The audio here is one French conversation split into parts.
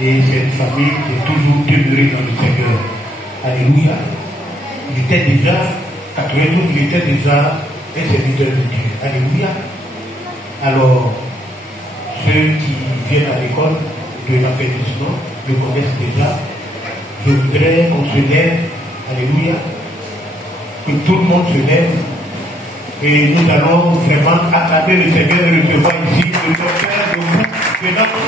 Et c'est une famille qui est toujours demeurée dans le Seigneur. Alléluia. Il était déjà, 92, il était déjà un serviteur de Dieu. Alléluia. Alors, ceux qui viennent à l'école de l'enfantissement le connaissent déjà. Je voudrais qu'on se lève. Alléluia. Que tout le monde se lève. Et nous allons vraiment acclamer le Seigneur et recevoir ici le docteur de vous, de notre.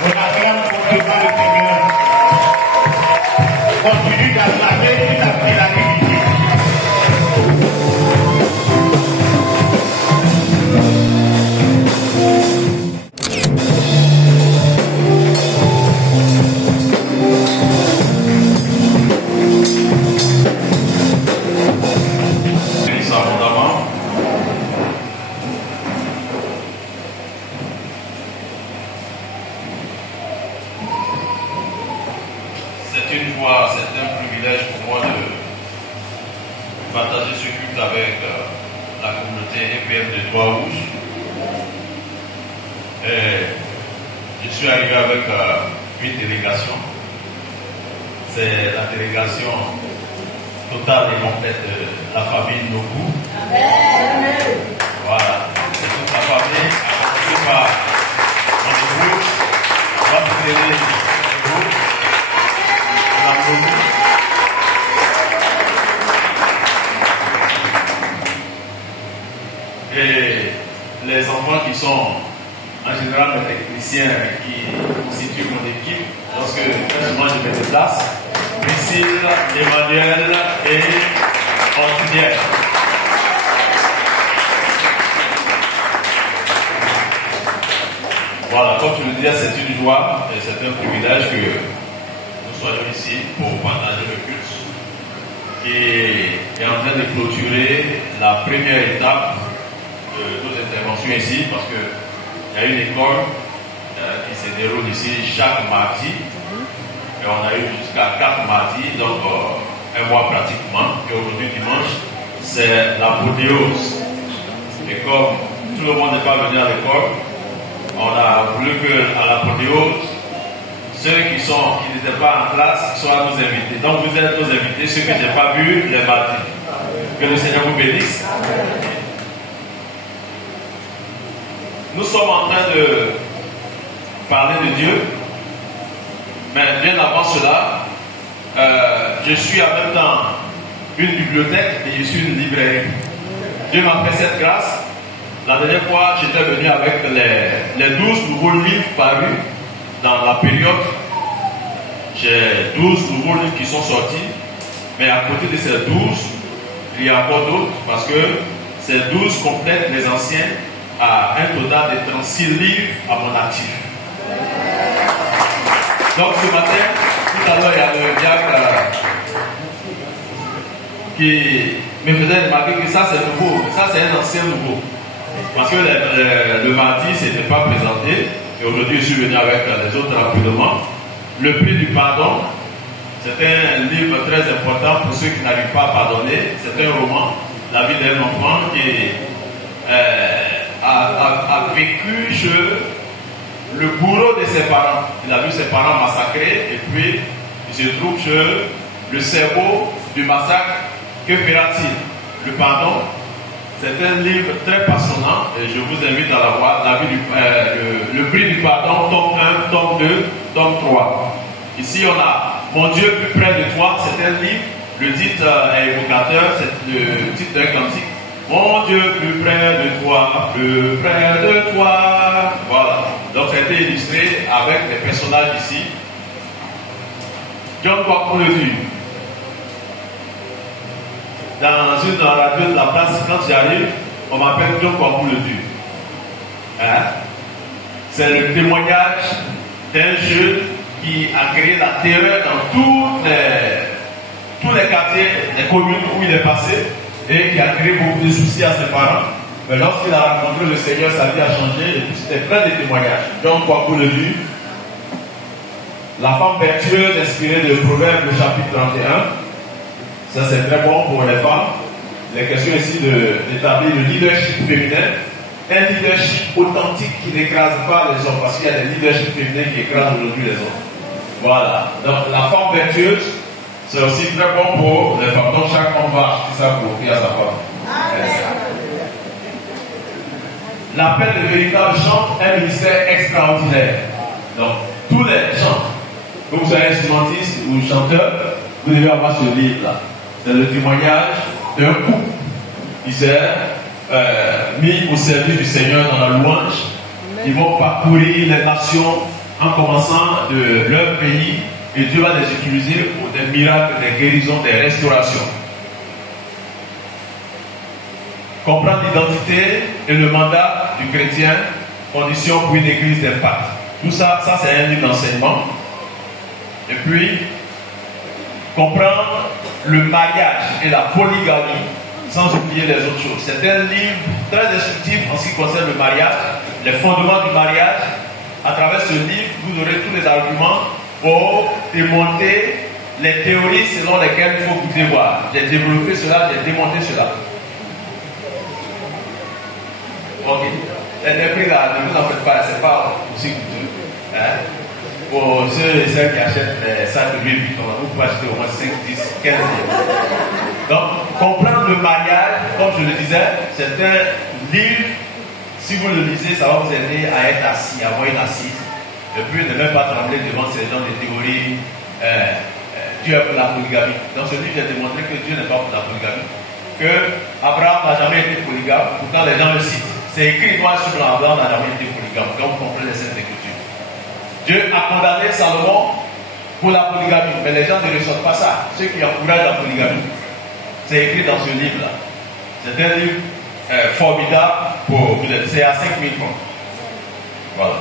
On acclame complètement le Seigneur. Continue d'acclamer et d'appeler la divinité. C'est un privilège pour moi de partager ce culte avec la communauté EPM de Trois-Rouges. Je suis arrivé avec une délégation. C'est la délégation totale et complète de la famille Noku. Voilà, c'est toute la famille, à commencer par mon épouse, on va vous aider. Et les enfants qui sont en général les techniciens qui constituent mon équipe, lorsque très souvent je me déplace, Priscille, Emmanuel et Antoinette. Voilà, comme je le disais, c'est une joie et c'est un privilège que nous soyons ici pour partager le culte qui est en train de clôturer la première étape de nos interventions ici, parce qu'il y a une école qui se déroule ici chaque mardi et on a eu jusqu'à 4 mardis, donc un mois pratiquement, et aujourd'hui dimanche c'est l'apothéose. Et comme tout le monde n'est pas venu à l'école, on a voulu qu'à l'apothéose ceux qui n'étaient pas en classe soient nos invités. Donc vous êtes nos invités, ceux que je n'ai pas vus les mardis. Que le Seigneur vous bénisse. Nous sommes en train de parler de Dieu, mais bien avant cela, je suis en même temps une bibliothèque et je suis une librairie. Dieu m'a fait cette grâce. La dernière fois, j'étais venu avec les 12 nouveaux livres parus dans la période. J'ai 12 nouveaux livres qui sont sortis, mais à côté de ces 12, il y a encore d'autres, parce que ces 12 complètent les anciens à un total de 36 livres à mon actif. Donc ce matin, tout à l'heure, il y a le diacre qui me faisait remarquer que ça c'est nouveau, ça c'est un ancien nouveau. Parce que le mardi, ce n'était pas présenté, et aujourd'hui je suis venu avec les autres rapidement. Le prix du pardon, c'est un livre très important pour ceux qui n'arrivent pas à pardonner. C'est un roman, la vie d'un enfant qui a vécu chez le bourreau de ses parents. Il a vu ses parents massacrés et puis il se trouve chez le cerveau du massacre. Que fera-t-il? Le pardon, c'est un livre très passionnant et je vous invite à la voir. Le prix du pardon, tome 1, tome 2, tome 3. Ici on a Mon Dieu plus près de toi, c'est un livre. Le titre est évocateur, c'est le titre d'un cantique. Mon Dieu plus près de toi, plus près de toi. Voilà. Donc ça a été illustré avec les personnages ici. John Kwaku le dit. Dans une radio de la place, quand j'arrive, on m'appelle John Kwaku le dit. Hein? C'est le témoignage d'un jeune qui a créé la terreur dans tous les quartiers, les communes où il est passé et qui a créé beaucoup de soucis à ses parents. Mais lorsqu'il a rencontré le Seigneur, sa vie a changé et c'était plein de témoignages. John Kwaku le dit. La femme vertueuse inspirée de Proverbes, le chapitre 31. Ça c'est très bon pour les femmes. Les questions ici d'établir le leadership féminin. un leadership authentique qui n'écrase pas les hommes, parce qu'il y a des leaderships féminins qui écrasent aujourd'hui les hommes. Voilà. Donc la femme vertueuse, c'est aussi très bon pour les femmes. Donc chaque homme va acheter ça pour offrir à sa femme. L'appel de véritable chante est un ministère extraordinaire. Donc tous les chants, que vous soyez instrumentiste ou chanteur, vous devez avoir ce livre-là. C'est le témoignage d'un couple qui s'est mis au service du Seigneur dans la louange. Ils vont parcourir les nations en commençant de leur pays et Dieu va les utiliser pour des miracles, des guérisons, des restaurations. Comprendre l'identité et le mandat du chrétien, condition pour une église d'impact. Tout ça, c'est un livre d'enseignement. Et puis, comprendre le mariage et la polygamie, sans oublier les autres choses. C'est un livre très instructif en ce qui concerne le mariage, les fondements du mariage. À travers ce livre, vous aurez tous les arguments pour démonter les théories selon lesquelles il faut goûter voir. J'ai développé cela, j'ai démonté cela. Ok. Les prix là, ne vous en faites pas, c'est pas aussi coûteux. Hein? Pour ceux et celles qui achètent les sacs de Louis Vuitton, vous pouvez acheter au moins 5, 10, 15 livres. Donc, comprendre le mariage, comme je le disais, c'est un livre. Si vous le lisez, ça va vous aider à être assis, à avoir une assise. Et puis ne même pas trembler devant ces gens de théories. Dieu est pour la polygamie. Dans ce livre, j'ai démontré que Dieu n'est pas pour la polygamie. Que Abraham n'a jamais été polygame. Pourtant, les gens le citent. C'est écrit noir sur blanc. Abraham n'a jamais été polygame. Donc, vous comprenez les Saintes Écritures. Dieu a condamné Salomon pour la polygamie. Mais les gens ne ressortent pas ça. Ceux qui encouragent la polygamie. C'est écrit dans ce livre-là. C'est un livre formidable pour vous. C'est à 5 000 francs. Voilà.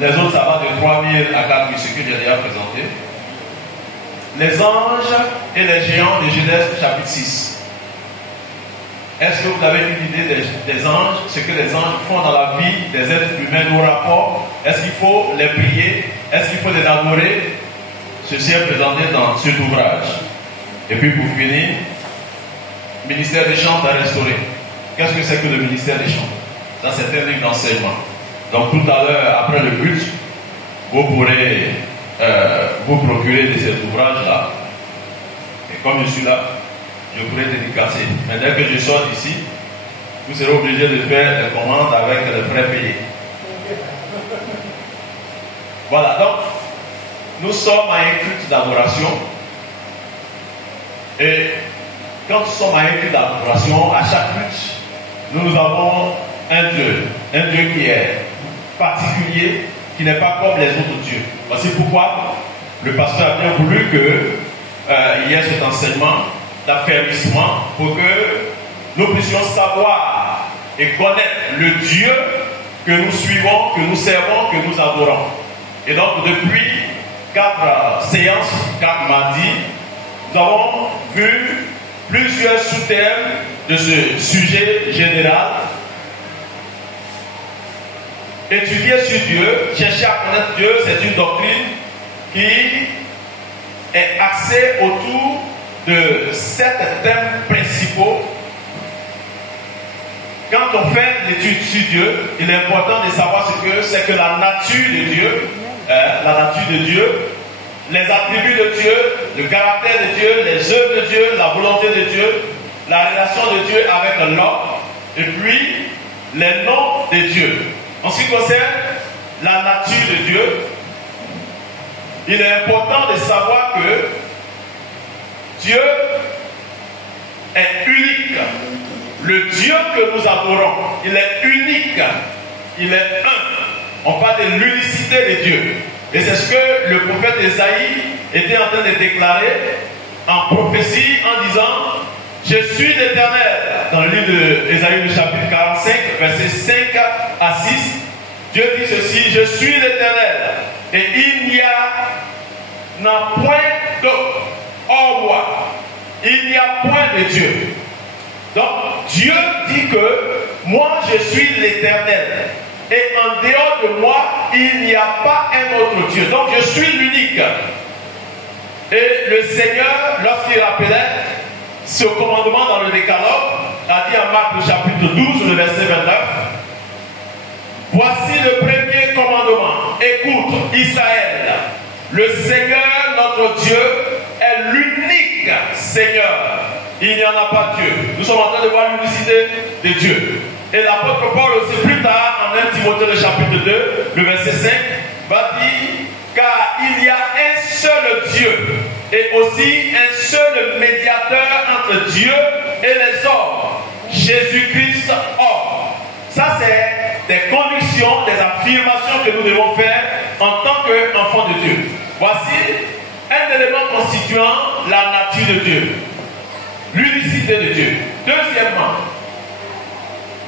Les autres, ça va de 3 000 à 4 000, ce que j'ai déjà présenté. Les anges et les géants de Genèse chapitre 6. Est-ce que vous avez une idée des anges, ce que les anges font dans la vie des êtres humains, nos rapports? Est-ce qu'il faut les prier? Est-ce qu'il faut les adorer? Ceci est présenté dans cet ouvrage. Et puis pour finir, ministère des chants à restaurer. Qu'est-ce que c'est que le ministère des chants? Ça, c'est un livre d'enseignement. Donc tout à l'heure, après le culte, vous pourrez vous procurer de cet ouvrage-là. Et comme je suis là, je pourrais dédicacer. Mais dès que je sors d'ici, vous serez obligé de faire des commandes avec les frais payés. Voilà, donc, nous sommes à un culte d'adoration. Et quand nous sommes à un culte d'adoration, à chaque culte, nous avons un Dieu qui est particulier, qui n'est pas comme les autres dieux. Voici pourquoi le pasteur a bien voulu qu'il y ait cet enseignement d'affermissement pour que nous puissions savoir et connaître le Dieu que nous suivons, que nous servons, que nous adorons. Et donc depuis 4 séances, 4 mardis, nous avons vu plusieurs sous-thèmes de ce sujet général. Étudier sur Dieu, chercher à connaître Dieu, c'est une doctrine qui est axée autour de 7 thèmes principaux. Quand on fait l'étude sur Dieu, il est important de savoir ce que c'est que la nature de Dieu, les attributs de Dieu, le caractère de Dieu, les œuvres de Dieu, la volonté de Dieu, la relation de Dieu avec l'homme, et puis les noms de Dieu. En ce qui concerne la nature de Dieu, il est important de savoir que Dieu est unique. Le Dieu que nous adorons, il est unique. Il est un. On parle de l'unicité de Dieu. Et c'est ce que le prophète Ésaïe était en train de déclarer en prophétie en disant: je suis l'Éternel. Dans le livre d'Ésaïe, le chapitre 45, versets 5 à 6, Dieu dit ceci: je suis l'Éternel, et il n'y a point d'autre hors moi. Il n'y a point de Dieu. Donc Dieu dit que moi je suis l'Éternel, et en dehors de moi il n'y a pas un autre Dieu. Donc je suis l'unique. Et le Seigneur, lorsqu'il rappelait ce commandement dans le décalogue, a dit en Marc le chapitre 12, le verset 29, voici le premier commandement. Écoute, Israël, le Seigneur notre Dieu est l'unique Seigneur. Il n'y en a pas Dieu. Nous sommes en train de voir l'unicité de Dieu. Et l'apôtre Paul aussi plus tard, en 1 Timothée le chapitre 2, le verset 5, va dire, car il y a un seul Dieu et aussi un seul médiateur entre Dieu et les hommes, Jésus-Christ homme. Ça c'est des convictions, des affirmations que nous devons faire en tant qu'enfants de Dieu. Voici un élément constituant la nature de Dieu, l'unicité de Dieu. Deuxièmement,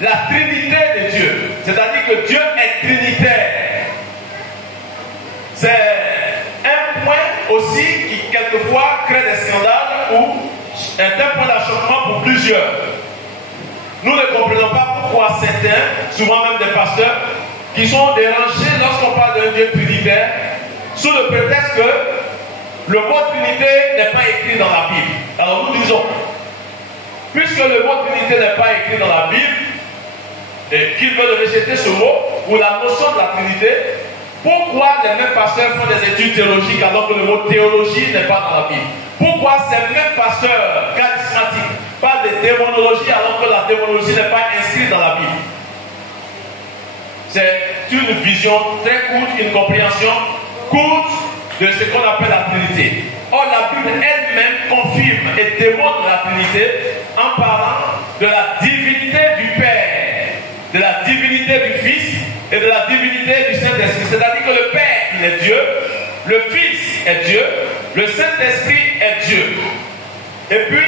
la trinité de Dieu, c'est-à-dire que Dieu est trinitaire. C'est un point aussi qui quelquefois crée des scandales ou est un point d'achoppement pour plusieurs. Nous ne comprenons pas pourquoi certains, souvent même des pasteurs, qui sont dérangés lorsqu'on parle d'un Dieu trinitaire, sous le prétexte que le mot Trinité n'est pas écrit dans la Bible. Alors nous disons, puisque le mot Trinité n'est pas écrit dans la Bible, et qu'ils veulent rejeter ce mot, ou la notion de la Trinité, pourquoi les mêmes pasteurs font des études théologiques alors que le mot théologie n'est pas dans la Bible? Pourquoi ces mêmes pasteurs charismatiques parlent de démonologie alors que la démonologie n'est pas inscrite dans la Bible? C'est une vision très courte, une compréhension courte de ce qu'on appelle la Trinité. Or, la Bible elle-même confirme et démontre la Trinité en parlant de la divinité du Père, de la divinité du Fils et de la divinité du Saint-Esprit. C'est-à-dire que le Père, il est Dieu, le Fils est Dieu, le Saint-Esprit est Dieu. Et puis,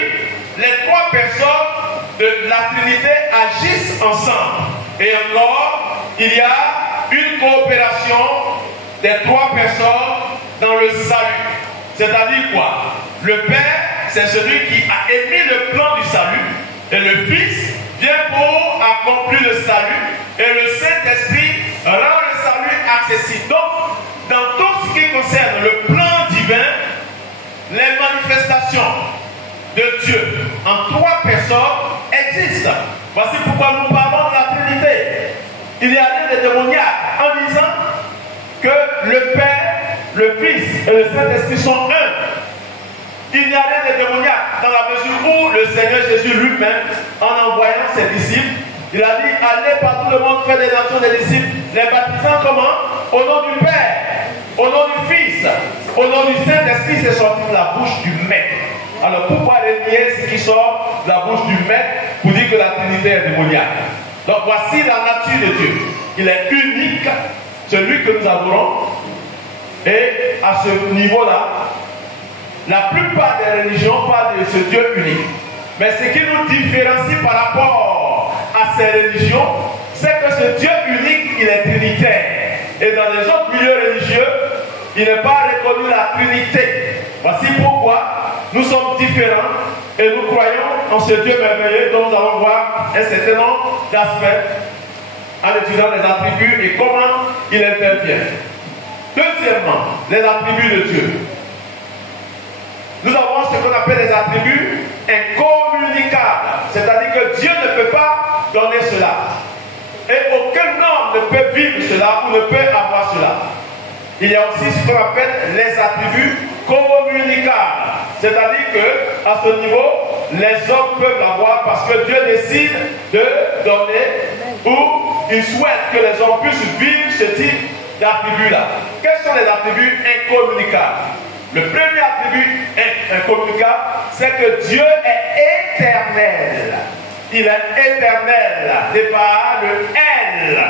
les trois personnes de la Trinité agissent ensemble. Et encore, il y a une coopération des trois personnes dans le salut. C'est-à-dire quoi? Le Père, c'est celui qui a émis le plan du salut, et le Fils vient pour accomplir le salut, et le Saint-Esprit rend le salut accessible. Donc, dans tout ce qui concerne le plan divin, les manifestations de Dieu en trois personnes existent. Voici pourquoi nous parlons de la Trinité. Il y a des démoniaques en disant que le Père, le Fils et le Saint-Esprit sont un. Il n'y a rien de démoniaque dans la mesure où le Seigneur Jésus lui-même, en envoyant ses disciples, il a dit, allez par tout le monde, faire des nations des disciples, les baptisant comment? Au nom du Père, au nom du Fils, au nom du Saint-Esprit, c'est sorti de la bouche du Maître. Alors pourquoi renier ce qui sort de la bouche du Maître pour dire que la Trinité est démoniaque? Donc voici la nature de Dieu. Il est unique, celui que nous adorons. Et à ce niveau-là, la plupart des religions parlent de ce Dieu unique. Mais ce qui nous différencie par rapport à ces religions, c'est que ce Dieu unique, il est trinitaire. Et dans les autres milieux religieux, il n'est pas reconnu la Trinité. Voici pourquoi nous sommes différents et nous croyons en ce Dieu merveilleux dont nous allons voir un certain nombre d'aspects en étudiant les attributs et comment il intervient. Deuxièmement, les attributs de Dieu. Nous avons ce qu'on appelle les attributs incommunicables. C'est-à-dire que Dieu ne peut pas donner cela. Et aucun homme ne peut vivre cela ou ne peut avoir cela. Il y a aussi ce qu'on appelle les attributs communicables. C'est-à-dire qu'à ce niveau, les hommes peuvent l'avoir parce que Dieu décide de donner ou il souhaite que les hommes puissent vivre ce type d'attributs-là. Quels sont les attributs incommunicables? Le premier attribut incommunicable, c'est que Dieu est éternel. Il est éternel, et par le elle.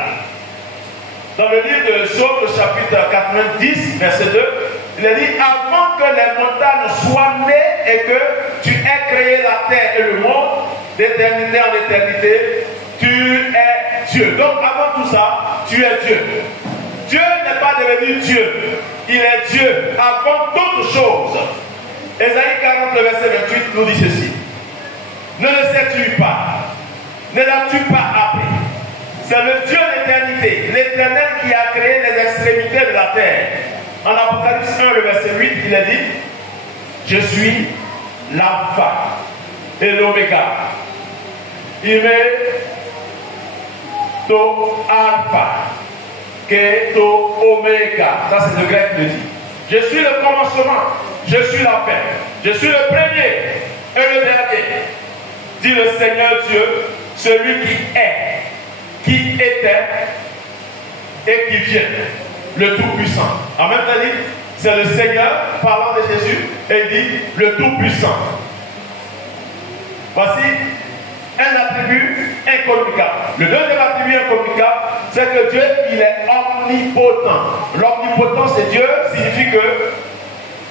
Dans le livre de Psaume, le chapitre 90, verset 2, il est dit, avant que les montagnes soient nées et que tu aies créé la terre et le monde, d'éternité en éternité, tu es Dieu. Donc avant tout ça, tu es Dieu. Dieu n'est pas devenu Dieu, il est Dieu avant toutes choses. Ésaïe 40, le verset 28 nous dit ceci. Ne le sais-tu pas? Ne l'as-tu pas appris? C'est le Dieu d'éternité, l'Éternel qui a créé les extrémités de la terre. En Apocalypse 1, le verset 8, il est dit, je suis l'alpha et l'oméga. Il met to alpha, que to oméga. Ça c'est le grec qui le dit. Je suis le commencement, je suis la fin, je suis le premier et le dernier. Dit le Seigneur Dieu, celui qui était et qui vient, le Tout-Puissant. En même temps, c'est le Seigneur parlant de Jésus et il dit le Tout-Puissant. Voici un attribut incommunicable. Le deuxième attribut incommunicable, c'est que Dieu, il est omnipotent. L'omnipotent, c'est Dieu, signifie que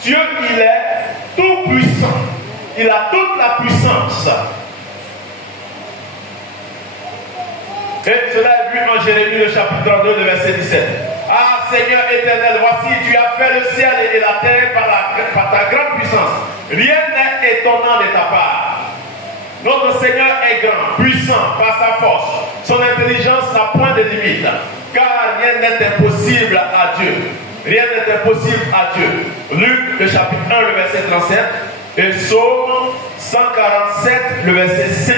Dieu, il est tout puissant. Il a toute la puissance. Et cela est vu en Jérémie, le chapitre 32, le verset 17. Ah Seigneur éternel, voici, tu as fait le ciel et la terre par ta grande puissance. Rien n'est étonnant de ta part. Notre Seigneur est grand, puissant par sa force. Son intelligence n'a point de limite. Car rien n'est impossible à Dieu. Rien n'est impossible à Dieu. Luc, le chapitre 1, le verset 37. Et Psaume 147, le verset 5.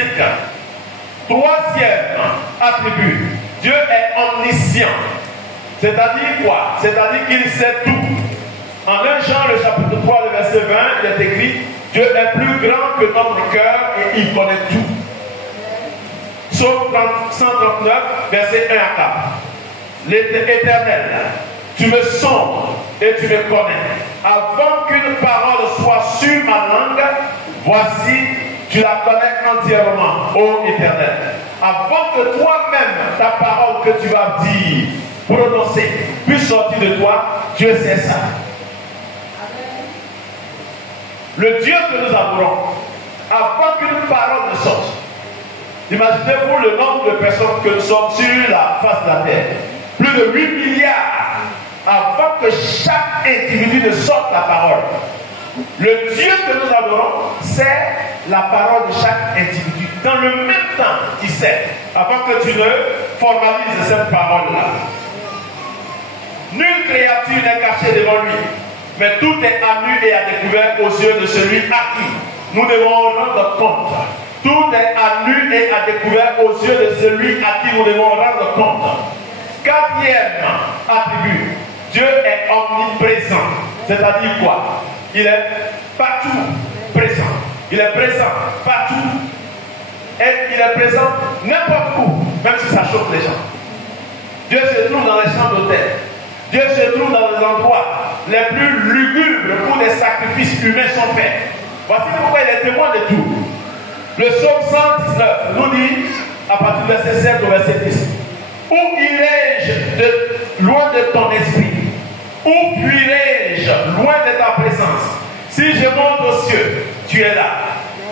Troisième attribut. Dieu est omniscient. C'est-à-dire quoi? C'est-à-dire qu'il sait tout. En 1 Jean, le chapitre 3, le verset 20, il est écrit: Dieu est plus grand que notre cœur et il connaît tout. Psaume 139, verset 1 à 4. L'Éternel, tu me sondes et tu me connais. Avant qu'une parole soit sur ma langue, voici, tu la connais entièrement, ô Éternel. Avant que toi-même, ta parole que tu vas dire, prononcer, puisse sortir de toi, Dieu sait ça. Le Dieu que nous adorons, avant qu'une parole ne sorte, imaginez-vous le nombre de personnes que nous sommes sur la face de la terre. Plus de 8 milliards avant que chaque individu ne sorte la parole. Le Dieu que nous adorons, c'est la parole de chaque individu. Dans le même temps, il sait, avant que tu ne formalises cette parole-là. Nulle créature n'est cachée devant lui. Mais tout est à nu et à découvert aux yeux de celui à qui nous devons rendre compte. Tout est à nu et à découvert aux yeux de celui à qui nous devons rendre compte. Quatrième attribut, Dieu est omniprésent. C'est-à-dire quoi? Il est partout présent. Il est présent partout. Et il est présent n'importe où, même si ça choque les gens. Dieu se trouve dans les champs d'hôtel. Dieu se trouve dans les endroits les plus lugubres où des sacrifices humains sont faits. Voici pourquoi il est témoin de tout. Le psaume 119 nous dit, à partir du verset 7 au verset 10, où irai-je loin de ton esprit? Où fuirai-je loin de ta présence? Si je monte aux cieux, tu es là.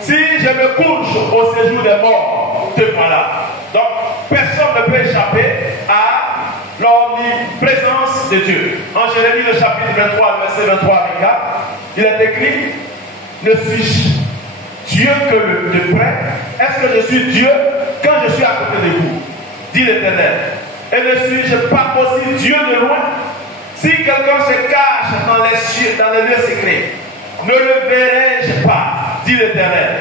Si je me couche au séjour des morts, te voilà. Donc, personne ne peut échapper à l'omniprésence de Dieu. En Jérémie, le chapitre 23, le verset 23 à 24, il est écrit: ne suis-je Dieu que de près? Est-ce que je suis Dieu quand je suis à côté de vous? Dit l'Éternel. Et ne suis-je pas aussi Dieu de loin? Si quelqu'un se cache dans les cieux, dans les lieux secrets, ne le verrai-je pas? Dit l'Éternel.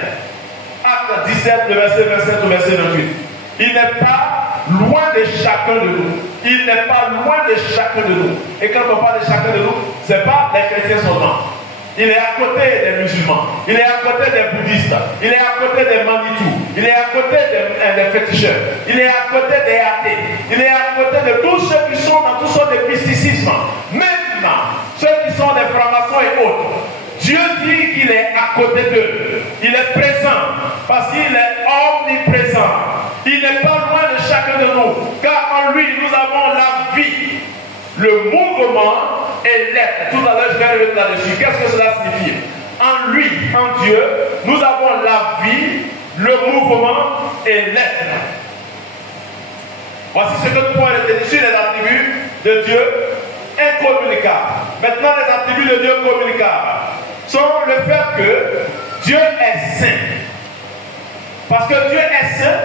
Acte 17, le verset 27 au verset 28. Il n'est pas loin de chacun de nous. Il n'est pas loin de chacun de nous. Et quand on parle de chacun de nous, ce n'est pas les chrétiens seulement. Il est à côté des musulmans. Il est à côté des bouddhistes. Il est à côté des manitou. Il est à côté des féticheurs. Il est à côté des athées. Il est à côté de tous ceux qui sont dans toutes sortes de mysticisme. Même ceux qui sont des francs-maçons et autres. Dieu dit qu'il est à côté d'eux. Il est présent parce qu'il est omniprésent. Il n'est pas loin de chacun de nous. Car en lui, nous avons la vie, le mouvement et l'être. Tout à l'heure, je vais revenir là-dessus. Qu'est-ce que cela signifie? En lui, en Dieu, nous avons la vie, le mouvement et l'être. Voici ce que nous pouvons retenir sur les attributs de Dieu incommunicables. Maintenant, les attributs de Dieu communicables sont le fait que Dieu est saint. Parce que Dieu est saint,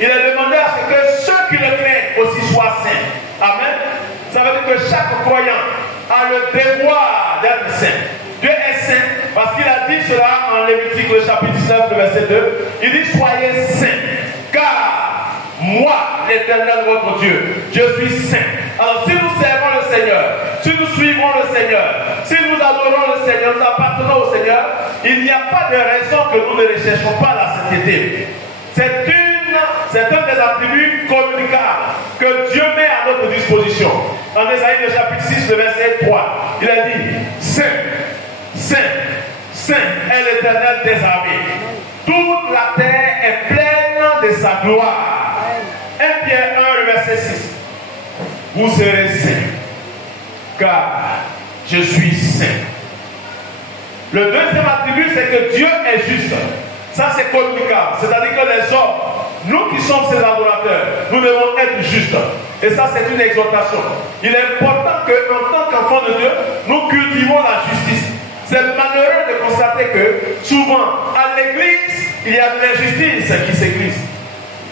il est demandé à ce que ceux qui le craignent aussi soient saints. Amen. Ça veut dire que chaque croyant a le devoir d'être saint. Dieu est saint parce qu'il a dit cela en Lévitique, le chapitre 19, le verset 2. Il dit: soyez saints, car moi, l'Éternel votre Dieu, je suis saint. Alors si nous servons le Seigneur, si nous suivons le Seigneur, si nous adorons le Seigneur, nous appartenons au Seigneur, il n'y a pas de raison que nous ne recherchons pas la sainteté. C'est un des attributs communicables que Dieu met à notre disposition. En Ésaïe le chapitre 6, le verset 3, il a dit, Saint, Saint, Saint est l'Éternel des armées. Toute la terre est pleine de sa gloire. 1 Pierre 1, le verset 6. Vous serez saints, car je suis saint. Le deuxième attribut, c'est que Dieu est juste. Ça, c'est communicable. C'est-à-dire que les hommes, nous qui sommes ses adorateurs, nous devons être justes. Et ça, c'est une exhortation. Il est important qu'en tant qu'enfants de Dieu, nous cultivons la justice. C'est malheureux de constater que souvent, à l'église, il y a de l'injustice qui s'église.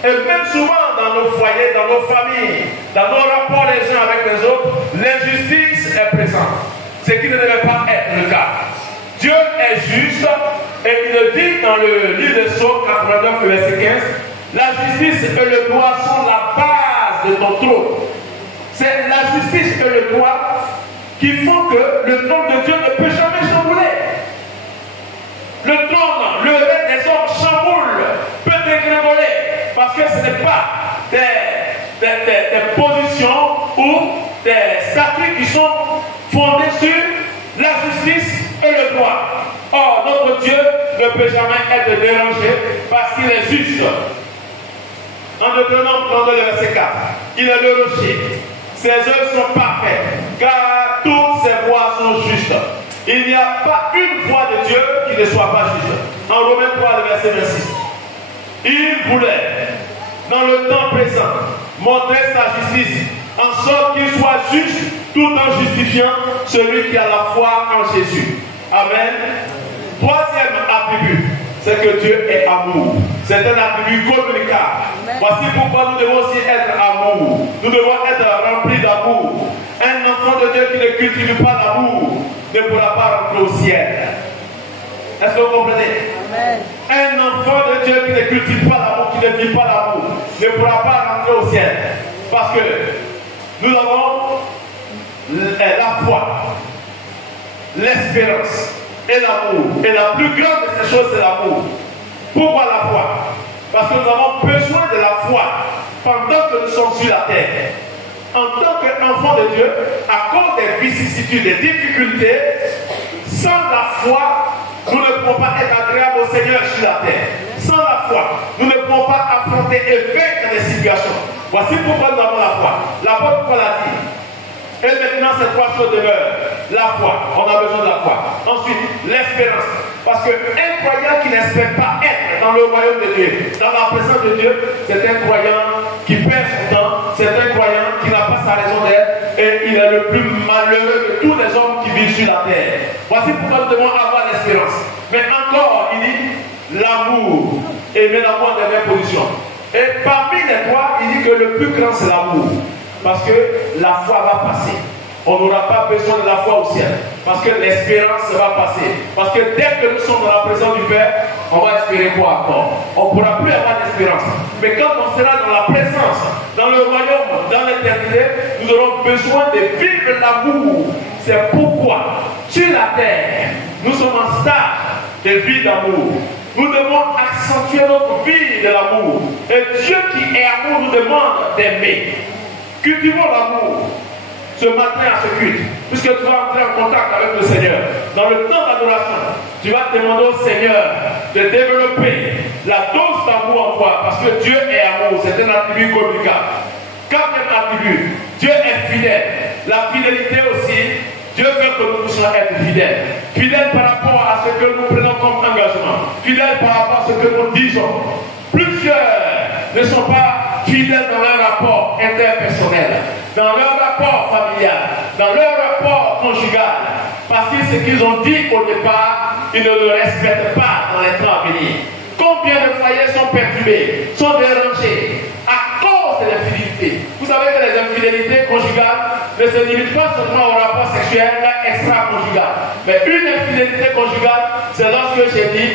Et même souvent dans nos foyers, dans nos familles, dans nos rapports les uns avec les autres, l'injustice est présente. Ce qui ne devait pas être le cas. Dieu est juste et il le dit dans le livre de Psaume 89, verset 15, la justice et le droit sont la base de ton trône. C'est la justice et le droit qui font que le trône de Dieu ne peut jamais chambouler. Le trône, le règne des hommes chamboule, peut dégringoler, parce que ce n'est pas des positions ou des statuts qui sont fondés sur la justice et le droit. Or, notre Dieu ne peut jamais être dérangé parce qu'il est juste. En Deutéronome 32, verset 4, il est le rocher. Ses œuvres sont parfaites, car toutes ses voies sont justes. Il n'y a pas une voie de Dieu qui ne soit pas juste. En Romains 3, verset 26. Il voulait, dans le temps présent, montrer sa justice, en sorte qu'il soit juste, tout en justifiant celui qui a la foi en Jésus. Amen. Troisième attribut, c'est que Dieu est amour. C'est un attribut communicable. Voici pourquoi nous devons aussi être amour. Nous devons être remplis d'amour. Un enfant de Dieu qui ne cultive pas l'amour ne pourra pas rentrer au ciel. Est-ce que vous comprenez? Amen. Un enfant de Dieu qui ne cultive pas l'amour, qui ne vit pas l'amour, ne pourra pas rentrer au ciel. Parce que nous avons la foi, l'espérance et l'amour. Et la plus grande de ces choses, c'est l'amour. Pourquoi la foi? Parce que nous avons besoin de la foi pendant que nous sommes sur la terre. En tant qu'enfant de Dieu, à cause des vicissitudes, des difficultés, sans la foi, nous ne pouvons pas être agréables au Seigneur sur la terre. Sans la foi, nous ne pouvons pas affronter et vaincre les situations. Voici pourquoi nous avons la foi. L'apôtre Paul a dit, et maintenant ces trois choses demeurent. La foi, on a besoin de la foi. Ensuite, l'espérance. Parce qu'un croyant qui n'espère pas être dans le royaume de Dieu, dans la présence de Dieu, c'est un croyant qui perd son temps, c'est un croyant qui n'a pas sa raison d'être, et il est le plus malheureux de tous les hommes qui vivent sur la terre. Voici pourquoi nous devons avoir l'espérance. Mais encore, il dit l'amour. Aimer l'amour en dernière position. Et parmi les trois, il dit que le plus grand c'est l'amour. Parce que la foi va passer. On n'aura pas besoin de la foi au ciel. Parce que l'espérance va passer. Parce que dès que nous sommes dans la présence du Père, on va espérer quoi encore? On ne pourra plus avoir d'espérance. Mais quand on sera dans la présence, dans le royaume, dans l'éternité, nous aurons besoin de vivre l'amour. C'est pourquoi, sur la terre, nous sommes en stade de vie d'amour. Nous devons accentuer notre vie de l'amour. Et Dieu qui est amour nous demande d'aimer. Cultivons l'amour ce matin à ce culte, puisque tu vas entrer en contact avec le Seigneur. Dans le temps d'adoration, tu vas demander au Seigneur de développer la dose d'amour en toi, parce que Dieu est amour, c'est un attribut communicable. Quatrième attribut, Dieu est fidèle. La fidélité aussi, Dieu veut que nous puissions être fidèles. Fidèles par rapport à ce que nous prenons comme engagement. Fidèles par rapport à ce que nous disons. Plusieurs ne sont pas fidèles dans leur rapport interpersonnel, dans leur rapport familial, dans leur rapport conjugal. Parce que ce qu'ils ont dit au départ, ils ne le respectent pas dans les temps à venir. Combien de foyers sont perturbés, sont dérangés à cause de l'infidélité? Vous savez que les infidélités conjugales ne se limitent pas seulement au rapport sexuel extra-conjugal. Mais une infidélité conjugale, c'est lorsque j'ai dit,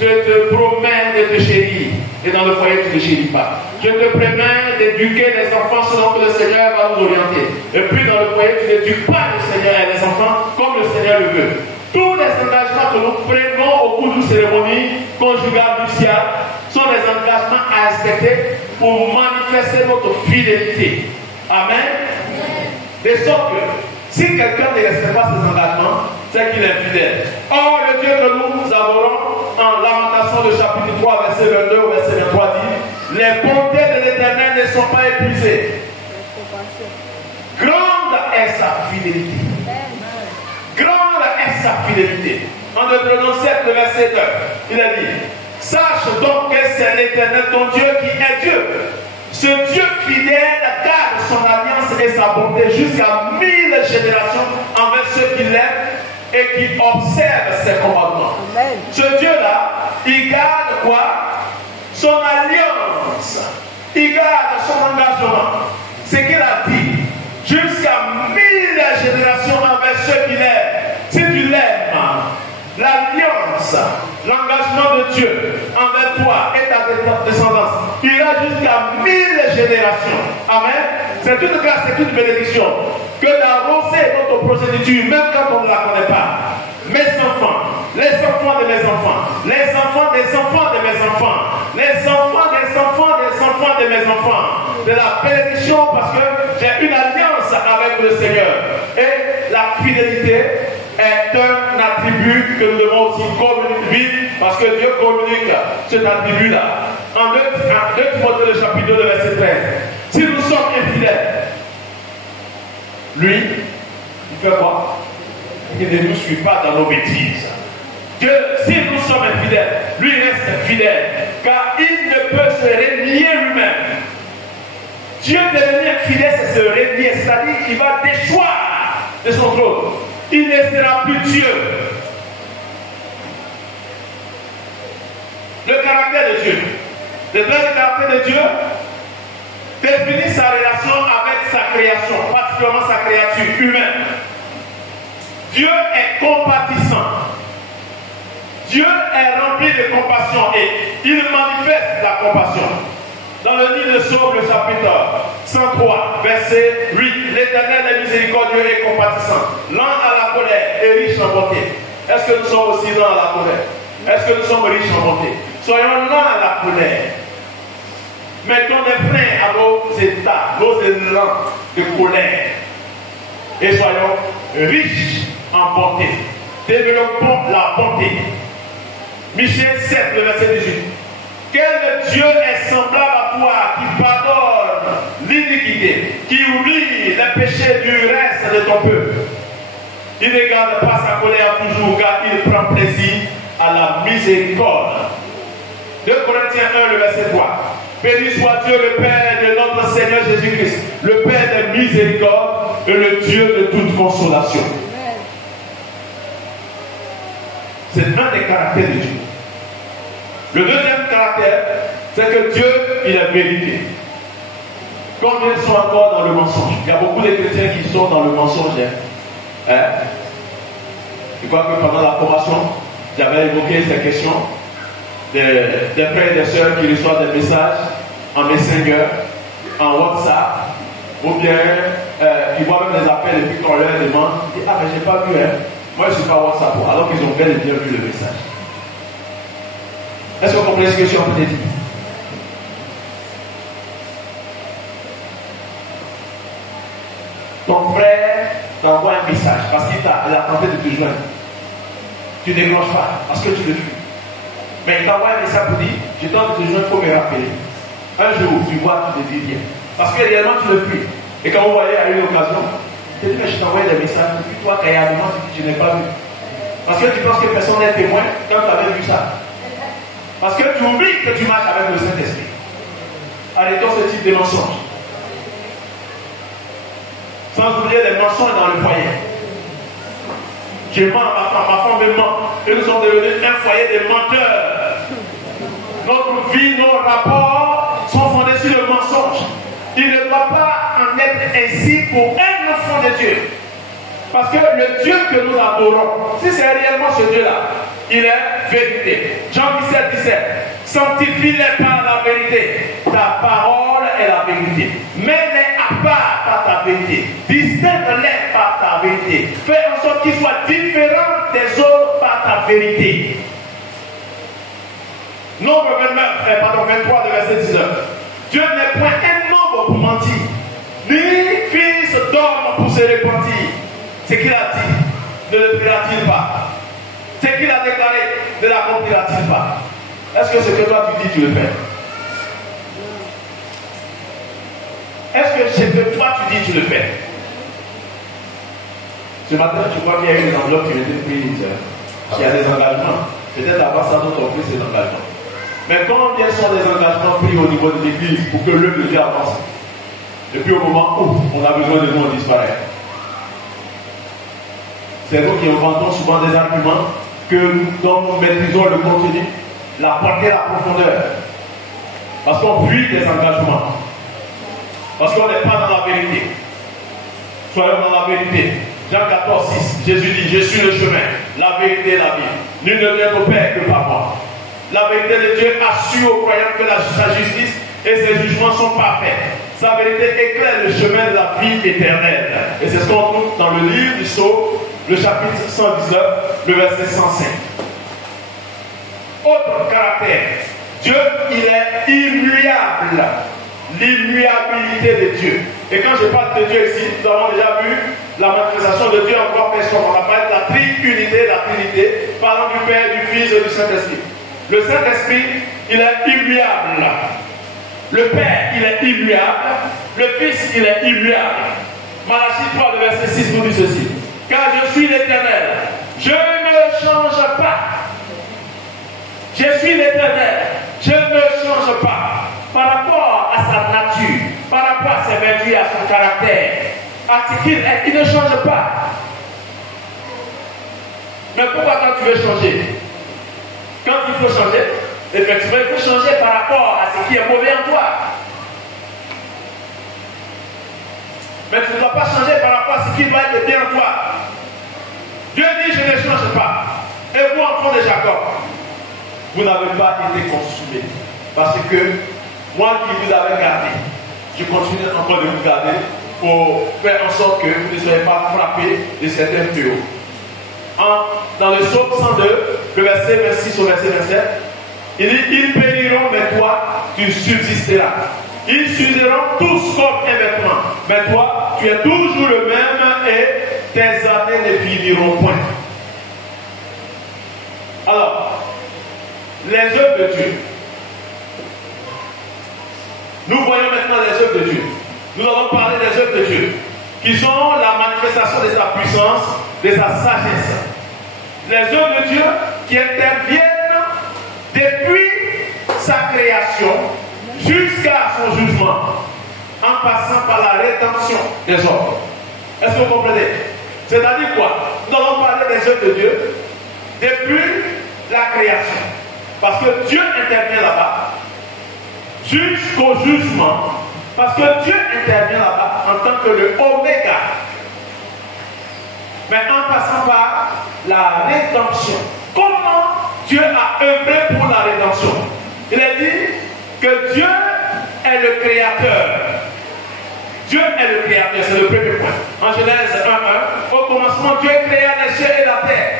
je te promets de te chérir. Et dans le foyer, tu ne chéris pas. Je te promets d'éduquer les enfants selon que le Seigneur va nous orienter. Et puis dans le foyer, tu n'éduques pas le Seigneur et les enfants comme le Seigneur le veut. Tous les engagements que nous prenons au cours d'une cérémonie conjugale nuptiale sont des engagements à respecter pour manifester notre fidélité. Amen. De sorte que si quelqu'un ne respecte pas ses engagements, c'est qu'il est fidèle. Or, le Dieu que nous adorons en Lamentation de chapitre 3, verset 22 au verset 23 dit: les bontés de l'Éternel ne sont pas épuisées. Grande est sa fidélité. Grande est sa fidélité. En Deutéronome 7, le verset 9, il a dit: sache donc que c'est l'Éternel ton Dieu qui est Dieu. Ce Dieu fidèle garde son alliance et sa bonté jusqu'à 1000 générations envers ceux qui l'aiment et qui observent ses commandements. Amen. Ce Dieu-là, il garde quoi? Son alliance. Il garde son engagement. C'est qu'il a dit. Jusqu'à 1000 générations envers ceux qui l'aiment. Si tu l'aimes, l'alliance, l'engagement de Dieu envers toi et ta descendance ira jusqu'à 1000 générations. Amen. C'est une grâce, c'est une bénédiction que d'arroser notre progéniture, même quand on ne la connaît pas. Mes enfants, les enfants de mes enfants, les enfants des enfants de mes enfants, les enfants des enfants des enfants de mes enfants, de la bénédiction parce que j'ai une alliance avec le Seigneur. Et la fidélité est un attribut que nous devons aussi communiquer parce que Dieu communique cet attribut-là. En 2 Timothée, le chapitre 2, le verset 13. Si nous sommes infidèles, lui, il fait quoi? Il ne nous suit pas dans nos bêtises. Dieu, si nous sommes infidèles, lui reste fidèle, car il ne peut se renier lui-même. Dieu devenir fidèle, c'est se renier, c'est-à-dire qu'il va déchoir de son trône. Il ne sera plus Dieu. Le caractère de Dieu. Le caractère de Dieu définit sa relation avec sa création, particulièrement sa créature humaine. Dieu est compatissant. Dieu est rempli de compassion et il manifeste la compassion. Dans le livre de Psaume, le chapitre 103, verset 8, l'Éternel est miséricordieux et compatissant, lent à la colère et riche en bonté. Est-ce que nous sommes aussi lents à la colère? Est-ce que nous sommes riches en bonté? Soyons lents à la colère. Mettons des freins à nos états, nos élans de colère. Et soyons riches en bonté. Développons la bonté. Michée 7, le verset 18. Quel Dieu est semblable à toi qui pardonne l'iniquité, qui oublie les péchés du reste de ton peuple. Il ne garde pas sa colère toujours, car il prend plaisir à la miséricorde. 2 Corinthiens 1, le verset 3. Béni soit Dieu, le Père de notre Seigneur Jésus-Christ, le Père de miséricorde et le Dieu de toute consolation. C'est un des caractères de Dieu. Le deuxième caractère, c'est que Dieu, il est vérité. Combien sont encore dans le mensonge? Il y a beaucoup de chrétiens qui sont dans le mensonge. Hein? Je crois que pendant la formation, j'avais évoqué ces questions des frères et des sœurs qui reçoivent des messages en Messenger, en WhatsApp, ou bien qui voient même des appels et puis qu'on leur demande, ils disent, ah mais j'ai pas vu, hein? Moi je ne suis pas WhatsApp, alors qu'ils ont bel et bien vu le message. Est-ce que vous comprenez ce que je suis en train de dire? Ton frère t'envoie un message parce qu'il a tenté de te joindre. Tu ne déclenches pas parce que tu le fuis. Mais il t'envoie un message pour dire, je tente de te joindre, il faut me rappeler. Un jour, tu vois, tu te dis rien. Parce que réellement, tu le fuis. Et quand vous voyez à une occasion, tu te dis, mais je t'envoie des messages, puis toi, réellement, tu dis, je n'ai pas vu. Parce que tu penses que personne n'est témoin quand tu avais vu ça. Parce que tu oublies que tu marches avec le Saint-Esprit. Arrêtons ce type de mensonge. Sans oublier les mensonges dans le foyer. Je mens à ma femme me ment. Et nous sommes devenus un foyer de menteurs. Notre vie, nos rapports sont fondés sur le mensonge. Il ne doit pas en être ainsi pour un enfant de Dieu. Parce que le Dieu que nous adorons, si c'est réellement ce Dieu-là, il est vérité. Jean 17, 17. Sanctifie-les par la vérité. Ta parole est la vérité. Mets-les à part par ta vérité. Distingue-les par ta vérité. Fais en sorte qu'ils soient différents des autres par ta vérité. Nombre 23 de verset 19. Dieu n'est point un nombre pour mentir, ni fils d'homme pour se repentir. Ce qu'il a dit, ne le fera-t-il pas? Ce qu'il a déclaré, ne l'accomplira-t-il pas? Est-ce que ce que toi tu dis, tu le fais? Est-ce que ce que toi tu dis, tu le fais? Ce matin, tu vois qu'il y a eu des enveloppes qui ont été prises. Il y a des engagements. Peut-être avant ça, d'autres ont pris ces engagements. Mais combien sont des engagements pris au niveau de l'Église pour que l'œuvre de Dieu avance? Depuis au moment où on a besoin de nous, on disparaît. C'est nous qui inventons souvent des arguments dont nous maîtrisons le contenu, la portée, la profondeur. Parce qu'on fuit des engagements. Parce qu'on n'est pas dans la vérité. Soyons dans la vérité. Jean 14, 6, Jésus dit, je suis le chemin, la vérité et la vie. Nul ne vient au Père que par moi. La vérité de Dieu assure aux croyants que sa justice et ses jugements sont parfaits. Sa vérité éclaire le chemin de la vie éternelle. Et c'est ce qu'on trouve dans le livre du Psaume, le chapitre 119, le verset 105. Autre caractère, Dieu, il est immuable. L'immuabilité de Dieu. Et quand je parle de Dieu ici, nous avons déjà vu la manifestation de Dieu en trois personnes. On a parlé de la triunité, la Trinité, parlant du Père, du Fils et du Saint-Esprit. Le Saint-Esprit, il est immuable. Le Père, il est immuable. Le Fils, il est immuable. Malachie 3, le verset 6 nous dit ceci. Car je suis l'Éternel. Je ne change pas. Je suis l'Éternel. Je ne change pas. Par rapport à sa nature, par rapport à ses vertus et à son caractère, à ce qu'il est, il ne change pas. Mais pourquoi quand tu veux changer? Quand il faut changer, effectivement, il faut changer par rapport à ce qui est mauvais en toi. Mais tu ne dois pas changer par rapport à ce qui va être bien en toi. Dieu dit, je ne change pas. Et vous, enfants de Jacob, vous n'avez pas été consumés. Parce que moi qui vous avais gardé, je continue encore de vous garder pour faire en sorte que vous ne soyez pas frappés de certains fléaux. Dans le psaume 102, le verset 26 au verset 27, il dit, ils périront, mais toi, tu subsisteras. Ils s'useront tous comme un vêtement, mais toi, tu es toujours le même et tes années ne finiront point. Alors, les œuvres de Dieu. Nous voyons maintenant les œuvres de Dieu. Nous allons parler des œuvres de Dieu, qui sont la manifestation de sa puissance, de sa sagesse. Les œuvres de Dieu qui interviennent depuis sa création jusqu'à son jugement, en passant par la rédemption des hommes. Est-ce que vous comprenez? C'est-à-dire quoi? Nous allons parler des œuvres de Dieu depuis la création. Parce que Dieu intervient là-bas jusqu'au jugement. Parce que Dieu intervient là-bas en tant que le Oméga. Mais en passant par la rédemption. Comment Dieu a œuvré pour la rédemption? Il a dit que Dieu est le créateur. Dieu est le créateur, c'est le premier point. En Genèse 1:1, au commencement, Dieu créa les cieux et la terre.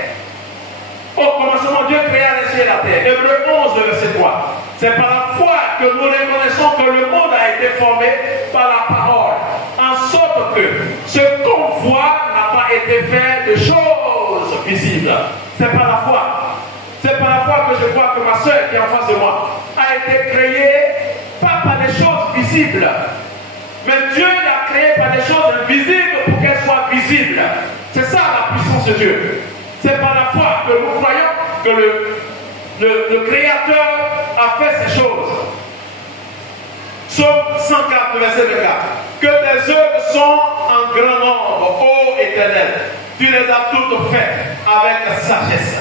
Au commencement, Dieu créa les cieux et la terre. Hébreux 11, verset 3. C'est par la foi que nous reconnaissons que le monde a été formé par la parole. En sorte que ce qu'on voit n'a pas été fait de choses visibles. C'est par la foi. C'est par la foi que je vois que ma soeur qui est en face de moi a été créée pas par des choses visibles. Mais Dieu l'a créée par des choses invisibles pour qu'elles soient visibles. C'est ça la puissance de Dieu. C'est par la foi que nous croyons que le Créateur a fait ces choses. Psaume 104, verset 24. Que tes œuvres sont en grand nombre, ô Éternel. Tu les as toutes faites avec sagesse.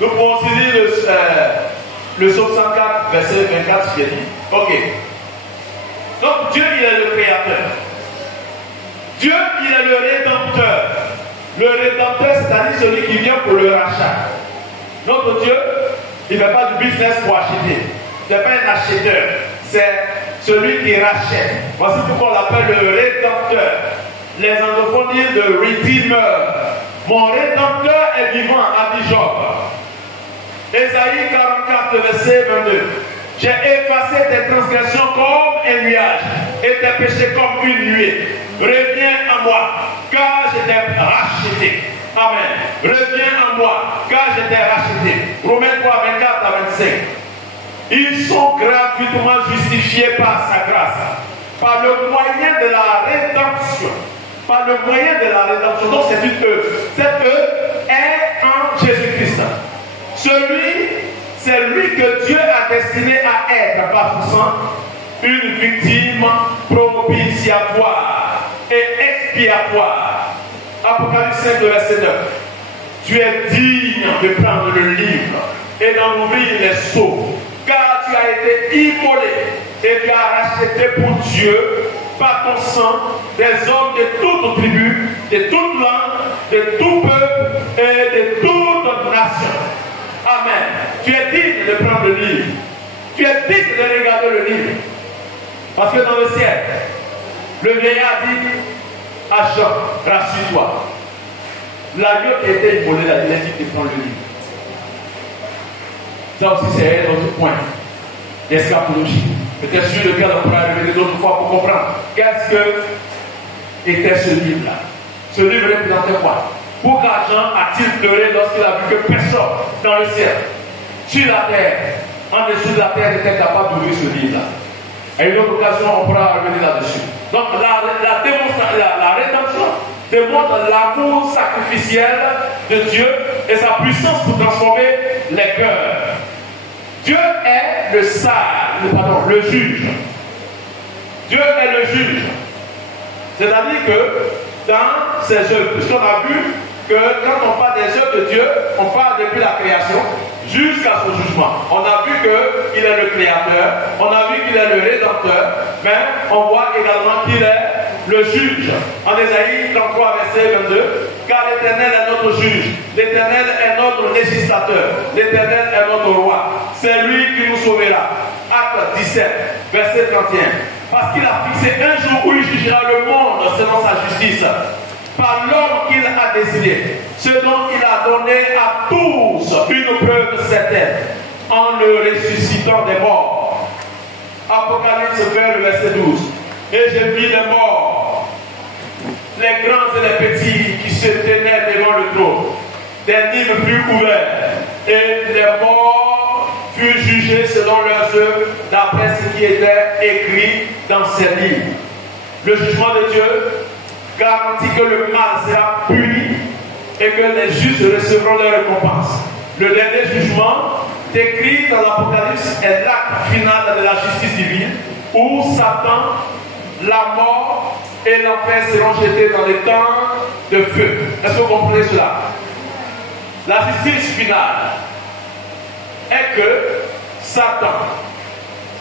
Nous pouvons aussi lire le psaume 104, verset 24, qui est dit. Ok. Donc Dieu, il est le Créateur. Dieu, il est le Rédempteur. Le Rédempteur, c'est-à-dire celui qui vient pour le rachat. Notre Dieu, Il ne fait pas du business pour acheter. Ce n'est pas un acheteur. C'est celui qui rachète. Voici pourquoi on l'appelle le rédempteur. Les anglophones disent le redeemer. Mon rédempteur est vivant, a dit Job. Ésaïe 44, verset 22. J'ai effacé tes transgressions comme un nuage et tes péchés comme une nuée. Reviens à moi, car je t'ai racheté. Amen. Reviens à moi, car je t'ai racheté. Romains 3, 24 à 25. Ils sont gratuitement justifiés par sa grâce, par le moyen de la rédemption. Par le moyen de la rédemption. Donc c'est une E. Cette E est en Jésus-Christ. C'est lui que Dieu a destiné à être par son sang une victime propitiatoire et expiatoire. Apocalypse 5, verset 9. Tu es digne de prendre le livre et d'en ouvrir les sceaux, car tu as été immolé et tu as racheté pour Dieu par ton sang des hommes de toute tribu, de toute langue, de tout peuple et de toute nation. Amen. Tu es digne de prendre le livre. Tu es digne de regarder le livre. Parce que dans le ciel, le vieillard dit à Jean, rassure-toi. L'agneau qui était immolé, il a dit de prendre le livre. Ça aussi, c'est un autre point d'escatologie. Peut-être sur lequel on pourra revenir d'autres fois pour comprendre. Qu'est-ce que était ce livre-là? Ce livre représentait quoi? Pourquoi Jean a-t-il pleuré lorsqu'il a vu que personne dans le ciel, sur la terre, en dessous de la terre, était capable d'ouvrir ce livre-là? À une autre occasion, on pourra revenir là-dessus. Donc, la rédemption démontre l'amour sacrificiel de Dieu et sa puissance pour transformer les cœurs. Dieu est le juge. Dieu est le juge. C'est-à-dire que dans ses œuvres, puisqu'on a vu que quand on parle des œuvres de Dieu, on parle depuis la création jusqu'à son jugement. On a vu qu'il est le créateur, on a vu qu'il est le rédempteur, mais on voit également qu'il est le juge. En Ésaïe 33, verset 22, car l'Éternel est notre juge, l'Éternel est notre législateur, l'Éternel est notre roi. C'est lui qui nous sauvera. Acte 17, verset 31. Parce qu'il a fixé un jour où il jugera le monde selon sa justice, par l'homme qu'il a désigné, ce dont il a donné à tous une preuve certaine, en le ressuscitant des morts. Apocalypse 20, verset 12. Et j'ai vu les morts, les grands et les petits, qui se tenaient devant le trône. Des livres furent ouverts, et les morts furent jugés selon leurs œuvres, d'après ce qui était écrit dans ces livres. Le jugement de Dieu garantit que le mal sera puni et que les justes recevront leur récompense. Le dernier jugement décrit dans l'Apocalypse est l'acte final de la justice divine, où Satan, la mort et l'enfer seront jetés dans les temps de feu. Est-ce que vous comprenez cela? La justice finale est que Satan,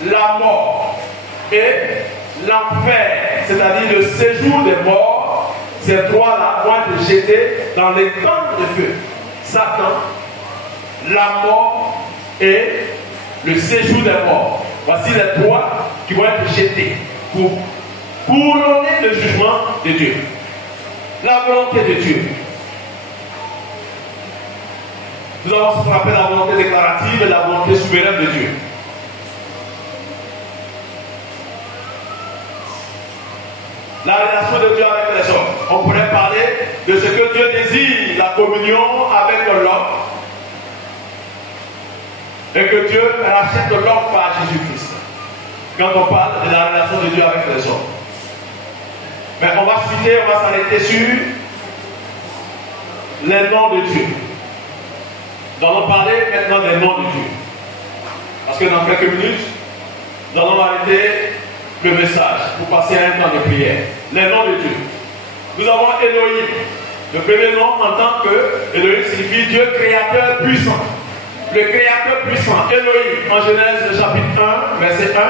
la mort et l'enfer, c'est-à-dire le séjour des morts, ces trois-là vont être jetés dans les temps de feu. Satan, la mort et le séjour des morts. Voici les trois qui vont être jetés pour couronner le jugement de Dieu. La volonté de Dieu. Nous avons ce qu'on appelle la volonté déclarative et la volonté souveraine de Dieu. La relation de Dieu avec les hommes. On pourrait parler de ce que Dieu désire, la communion avec l'homme. Et que Dieu rachète l'homme par Jésus-Christ. Quand on parle de la relation de Dieu avec les hommes. Mais on va chuter, on va s'arrêter sur les noms de Dieu. Nous allons parler maintenant des noms de Dieu. Parce que dans quelques minutes, nous allons arrêter le message pour passer à un temps de prière. Les noms de Dieu. Nous avons Elohim. Le premier nom en tant que Elohim signifie Dieu créateur puissant. Le créateur puissant, Elohim, en Genèse le chapitre 1, verset 1,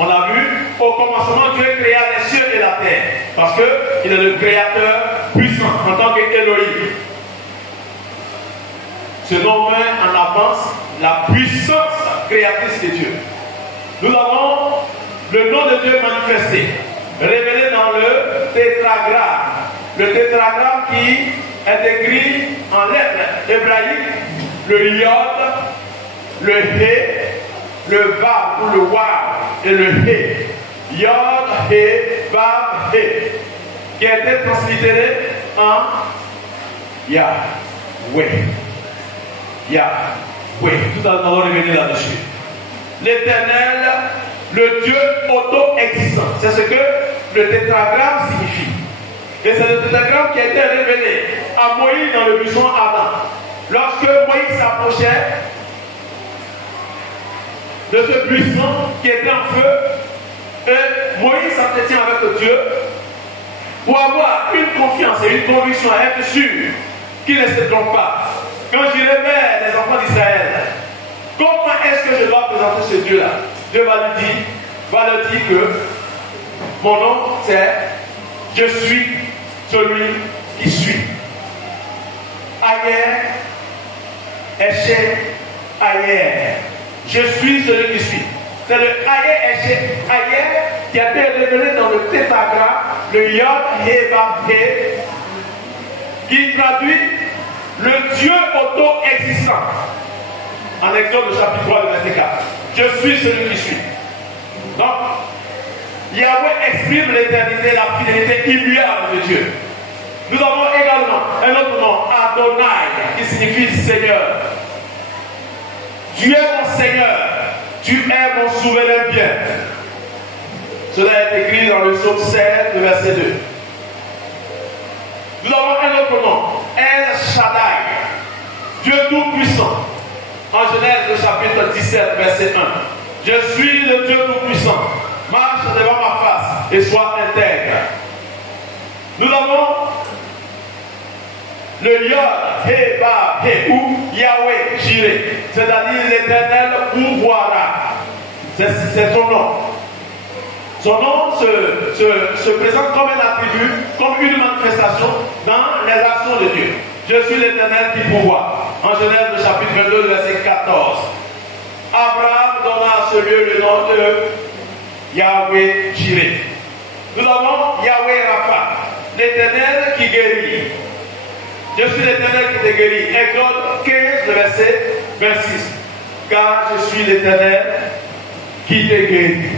on a vu, au commencement Dieu créa les cieux et la terre. Parce qu'il est le créateur puissant en tant qu'Elohim. Ce nom met en avance la puissance créatrice de Dieu. Nous avons le nom de Dieu manifesté, révélé dans le tétragramme. Le tétragramme qui est écrit en lettres hébraïques, le yod, le he, le vav ou le wav et le he. Yod, he, vav, he, qui a été translittéré en Yahweh. Yahweh. Tout à l'heure, on va revenir là-dessus. L'Éternel, le Dieu auto-existant. C'est ce que le tétragramme signifie. Et c'est le tétragramme qui a été révélé à Moïse dans le buisson Adam. Lorsque Moïse s'approchait de ce buisson qui était en feu, et Moïse s'entretient avec Dieu pour avoir une confiance et une conviction, être sûr qu'il ne se trompe pas. Quand j'irai vers les enfants d'Israël, comment est-ce que je dois présenter ce Dieu-là? Dieu va leur dire que mon nom c'est je suis celui qui suis. Ayer, Eché, Ayer. Je suis celui qui suis. C'est le Ayer, Eché, Ayer qui a été révélé dans le tétragramme, le Yod, He, Vav, He, qui traduit le Dieu auto-existant. En Exode chapitre 3, verset 4. Je suis celui qui suis. Donc, Yahweh exprime l'éternité, la fidélité immuable de Dieu. Nous avons également un autre nom, Adonai, qui signifie Seigneur. Tu es mon Seigneur, tu es mon souverain bien. Cela est écrit dans le psaume 7, verset 2. Nous avons un autre nom, El Shaddai, Dieu tout-puissant. En Genèse chapitre 17, verset 1. Je suis le Dieu tout-puissant. Marche devant ma face et sois intègre. Nous avons le Yod, He, Vav, He, ou Yahweh, Jireh, c'est-à-dire l'Éternel pourvoira. C'est son nom. Son nom se présente comme un attribut, comme une manifestation dans les actions de Dieu. Je suis l'Éternel qui pourvoit. En Genèse chapitre 22, verset 14. Abraham donna à ce lieu le nom de Yahweh Jireh. Nous avons Yahweh Rapha, l'Éternel qui guérit. Je suis l'Éternel qui te guérit. Exode 15, verset 26. Car je suis l'Éternel qui te guérit.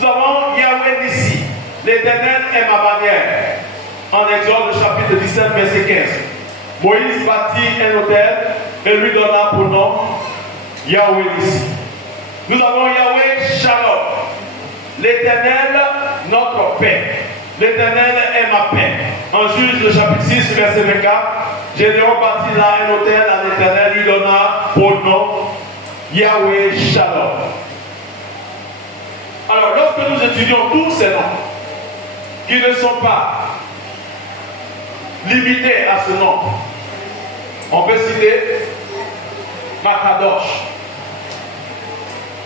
Nous avons Yahweh Nissi, l'Éternel est ma bannière. En Exode chapitre 17, verset 15. Moïse bâtit un autel et lui donna pour nom Yahweh Nissi. Nous avons Yahweh Shalom, l'Éternel notre paix. L'Éternel est ma paix. En Juge chapitre 6, verset 24, Gédéon bâtit là un autel à l'Éternel, lui donna pour nom Yahweh Shalom. Alors, lorsque nous étudions tous ces noms, qui ne sont pas limités à ce nom, on peut citer Makadosh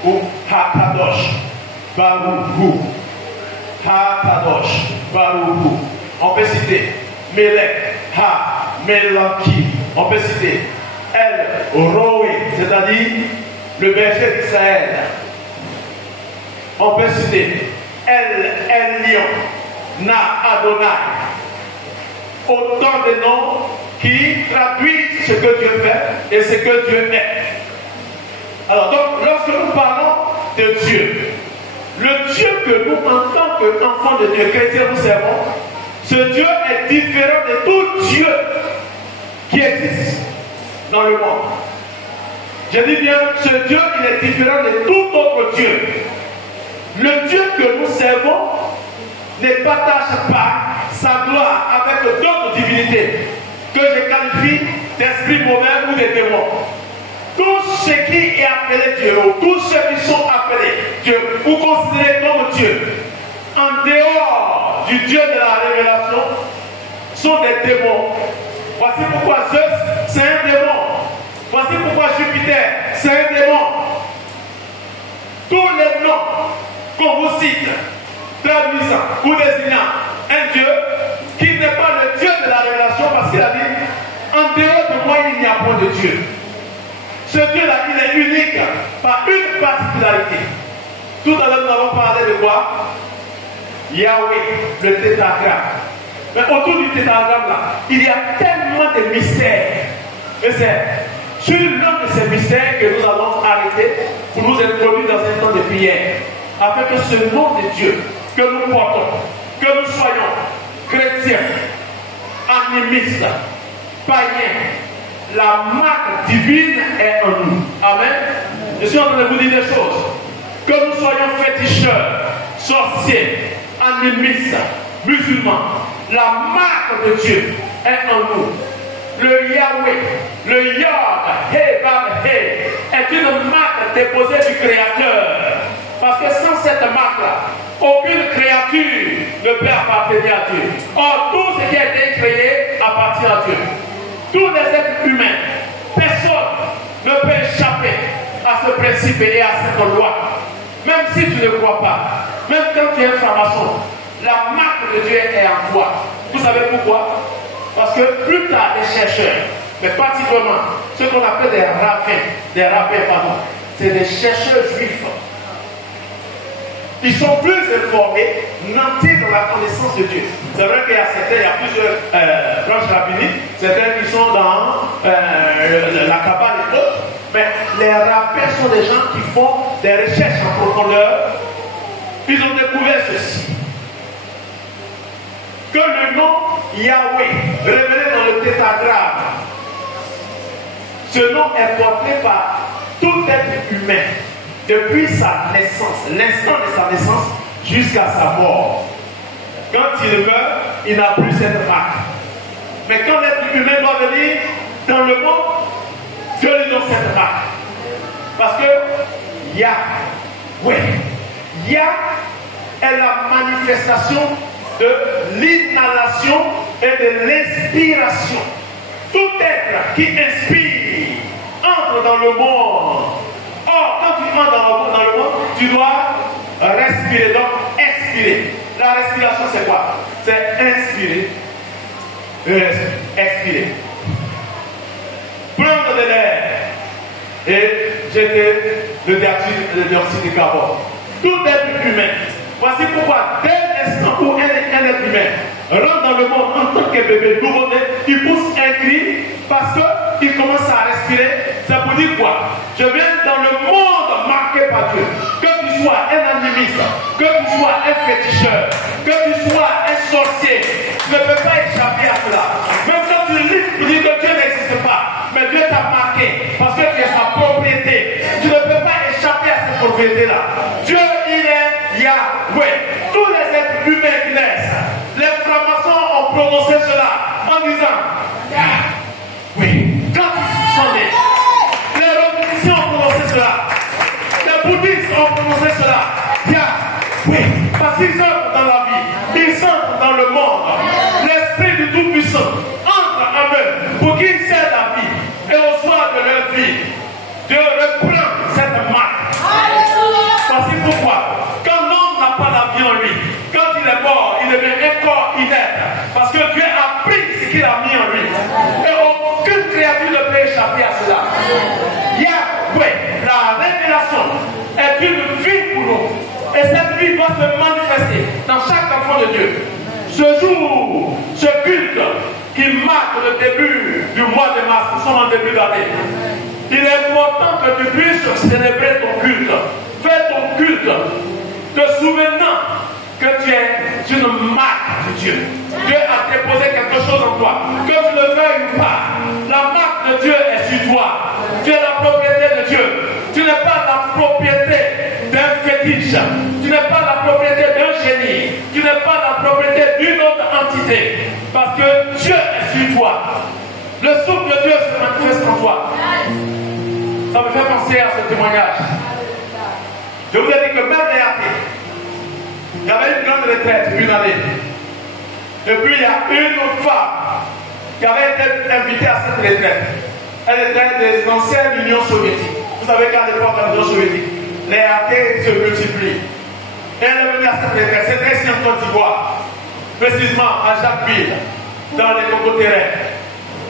ou Hakadosh, Baruch, Hakadosh, Baruch. On peut citer Melech, Ha, Melaki. On peut citer El Roé, c'est-à-dire le berger d'Israël. On peut citer El Elion, Na Adonai. Autant de noms qui traduisent ce que Dieu fait et ce que Dieu est. Alors donc, lorsque nous parlons de Dieu, le Dieu que nous, en tant qu'enfants de Dieu, chrétiens, nous servons, ce Dieu est différent de tout Dieu qui existe dans le monde. Je dis bien, ce Dieu, il est différent de tout autre Dieu. Le Dieu que nous servons ne partage pas sa gloire avec d'autres divinités que je qualifie d'esprits mauvais ou de démons. Tout ce qui est appelé Dieu, ou tous ceux qui sont appelés Dieu, ou considérés comme Dieu, en dehors du Dieu de la révélation, sont des démons. Voici pourquoi Zeus, c'est un démon. Voici pourquoi Jupiter, c'est un démon. Tous les noms qu'on vous cite, traduisant ou désignant un Dieu qui n'est pas le Dieu de la révélation, parce qu'il a dit, en dehors de moi, il n'y a point de Dieu. Ce Dieu-là, il est unique par une particularité. Tout à l'heure, nous avons parlé de quoi? Yahweh, le tétragramme. Mais autour du tétragramme là, il y a tellement de mystères. Et c'est sur l'un de ces mystères que nous allons arrêter pour nous introduire dans un temps de prière. Afin que ce nom de Dieu que nous portons, que nous soyons chrétiens, animistes, païens, la marque divine est en nous. Amen. Je suis en train de vous dire des choses. Que nous soyons féticheurs, sorciers, animistes, musulmans, la marque de Dieu est en nous. Le Yahweh, le Yod, He, Vav, He, est une marque déposée du Créateur. Parce que sans cette marque-là, aucune créature ne peut appartenir à Dieu. Or, tout ce qui a été créé appartient à Dieu. Tous les êtres humains, personne ne peut échapper à ce principe et à cette loi. Même si tu ne crois pas, même quand tu es un franc-maçon, la marque de Dieu est en toi. Vous savez pourquoi? Parce que plus tard, les chercheurs, mais particulièrement ceux qu'on appelle des rabbins, c'est des chercheurs juifs. Ils sont plus informés, nantis dans la connaissance de Dieu. C'est vrai qu'il y a plusieurs branches rabbiniques, certains qui sont dans la Kabbale et autres, mais les rabbins sont des gens qui font des recherches en profondeur. Ils ont découvert ceci. Que le nom Yahweh, révélé dans le tétragramme, ce nom est porté par tout être humain depuis sa naissance, l'instant de sa naissance jusqu'à sa mort. Quand il meurt, il n'a plus cette marque. Mais quand l'être humain doit venir dans le monde, Dieu lui donne cette marque. Parce que Yahweh, Yah est la manifestation de l'inhalation et de l'inspiration. Tout être qui inspire entre dans le monde. Or, quand tu entres dans le monde, tu dois respirer, donc expirer. La respiration, c'est quoi? C'est inspirer, expirer. Prendre de l'air et jeter le dioxyde de carbone. Tout être humain. Voici pourquoi, dès l'instant où un être humain rentre dans le monde en tant que bébé nouveau-né, il pousse un cri parce qu'il commence à respirer. Ça pour dire quoi? Je viens dans le monde marqué par Dieu. Que tu sois un animiste, que tu sois un féticheur, que tu sois un sorcier, tu ne peux pas échapper à cela. Même quand tu lis, tu dis que Dieu n'existe pas, mais Dieu t'a marqué parce que tu es sa propriété. Tu ne peux pas échapper à cette propriété-là. Dieu, il est Yahweh. Tous les êtres humains qui naissent, les francs-maçons ont prononcé cela en disant Yahweh. Quand ils sont nés, les revolutions ont prononcé cela. Les bouddhistes ont prononcé cela. Yahweh. Parce qu'ils entrent dans la vie, ils entrent dans le monde. L'Esprit du Tout-Puissant entre en eux pour qu'ils servent la vie. Et au soir de leur vie, Dieu reprend cette marque. Voici pourquoi, quand l'homme n'a pas la vie en lui, quand il est mort, il devient un corps inerte. Parce que Dieu a pris ce qu'il a mis en lui. Et aucune créature ne peut échapper à cela. Yahweh, la révélation est une vie pour nous. Et cette vie doit se manifester dans chaque enfant de Dieu. Ce jour, ce culte qui marque le début du mois de mars, nous sommes en début d'année. Il est important que tu puisses célébrer ton culte. Fais ton culte, te souvenant que tu es une marque de Dieu. Dieu a déposé quelque chose en toi. Que tu le veuilles ou pas, la marque de Dieu est sur toi. Tu es la propriété de Dieu. Tu n'es pas la propriété d'un fétiche. Tu n'es pas la propriété d'un génie. Tu n'es pas la propriété d'une autre entité. Parce que Dieu est sur toi. Le souffle de Dieu se manifeste en toi. Ça me fait penser à ce témoignage. Je vous ai dit que même les athées, il y avait une grande retraite une année. Et puis il y a une femme qui avait été invitée à cette retraite. Elle était des anciennes Unions soviétiques. Vous savez qu'à l'époque de l'Union soviétique, les athées se multiplient. Et elle est venue à cette retraite. C'était ici en Côte d'Ivoire, précisément à Jacquesville, dans les cocoterrains.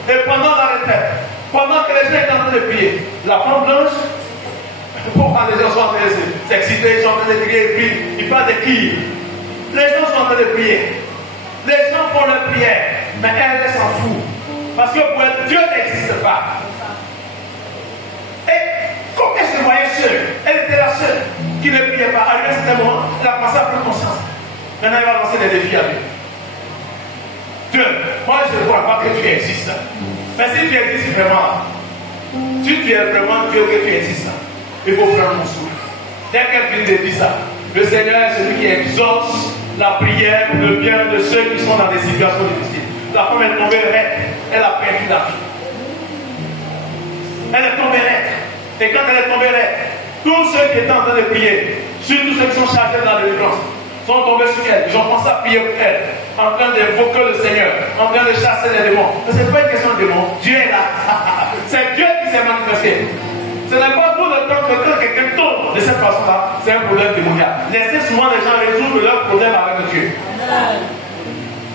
Et pendant la retraite, Pendant que les gens étaient en train de prier, la femme blanche, pourquoi les gens sont en train de s'exciter, ils sont en train de crier, ils parlent de qui? Les gens sont en train de prier. Les gens font leur prière, mais elle s'en fout. Parce que pour elle, Dieu n'existe pas. Et comme elle se voyait seule, elle était la seule qui ne priait pas. À un certain moment, elle a passé à prendre conscience. Maintenant, elle va lancer des défis à Dieu. Dieu, moi je ne crois pas que tu existes. Mais si tu existes vraiment, si tu es vraiment Dieu que tu existes, il faut prendre mon souffle. Dès qu'elle finit de dire ça, le Seigneur est celui qui exauce la prière pour le bien de ceux qui sont dans des situations difficiles. La femme est tombée raide, elle a perdu la vie. Elle est tombée raide. Et quand elle est tombée raide, tous ceux qui étaient en train de prier, surtout ceux qui sont chargés dans la délivrance, sont tombés sur elle. Ils ont commencé à prier pour elle, en train d'invoquer le Seigneur, en train de chasser les démons. Mais ce n'est pas une question de démons. Dieu est là. C'est Dieu qui s'est manifesté. Ce n'est pas tout le temps que quand quelqu'un tombe de cette façon-là, c'est un problème démoniaque. Laissez souvent les gens résoudre leurs problèmes avec Dieu.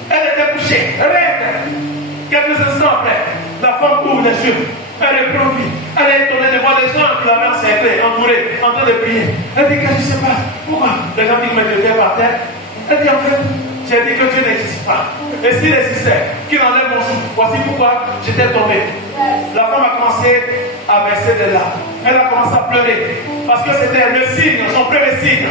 Elle était couchée, raide. Quelques instants après, la femme ouvre les yeux. Elle est provie. Elle est étonnée de voir les gens qui l'avaient encerclée, entourée, en train de prier. Elle dit, qu'est-ce qui se passe? Pourquoi? Les gens qui me mettaient par terre. Elle dit, en fait, j'ai dit que Dieu n'existe pas. Et s'il existait, qu'il enlève mon souffle. Voici pourquoi j'étais tombée. La femme a commencé à verser des larmes. Elle a commencé à pleurer. Parce que c'était le signe, son premier signe.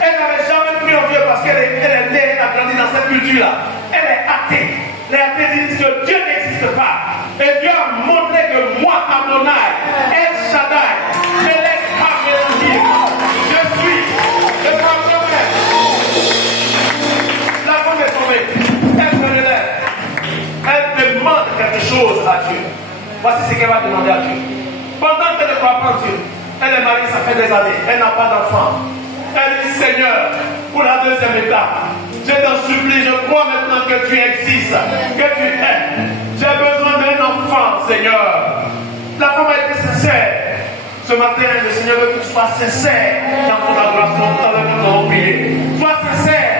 Elle n'avait jamais cru en Dieu parce qu'elle est née, elle a grandi dans cette culture-là. Elle est athée. Les athées disent que Dieu n'existe pas. Et Dieu a montré que moi, Adonai, El Shaddai, Melech HaMelohim, je suis le grand prophète. La femme est tombée. Elle se relève. Elle demande quelque chose à Dieu. Voici ce qu'elle va demander à Dieu. Pendant qu'elle ne croit pas en Dieu, elle est mariée, ça fait des années, elle n'a pas d'enfant. Elle dit, Seigneur, pour la deuxième étape, je t'en supplie, je crois maintenant que tu existes, que tu es. J'ai besoin d'un enfant, Seigneur. La femme a été sincère. Ce matin, le Seigneur veut que tu sois sincère dans ton adoration, dans le nous avons prié. Sois sincère.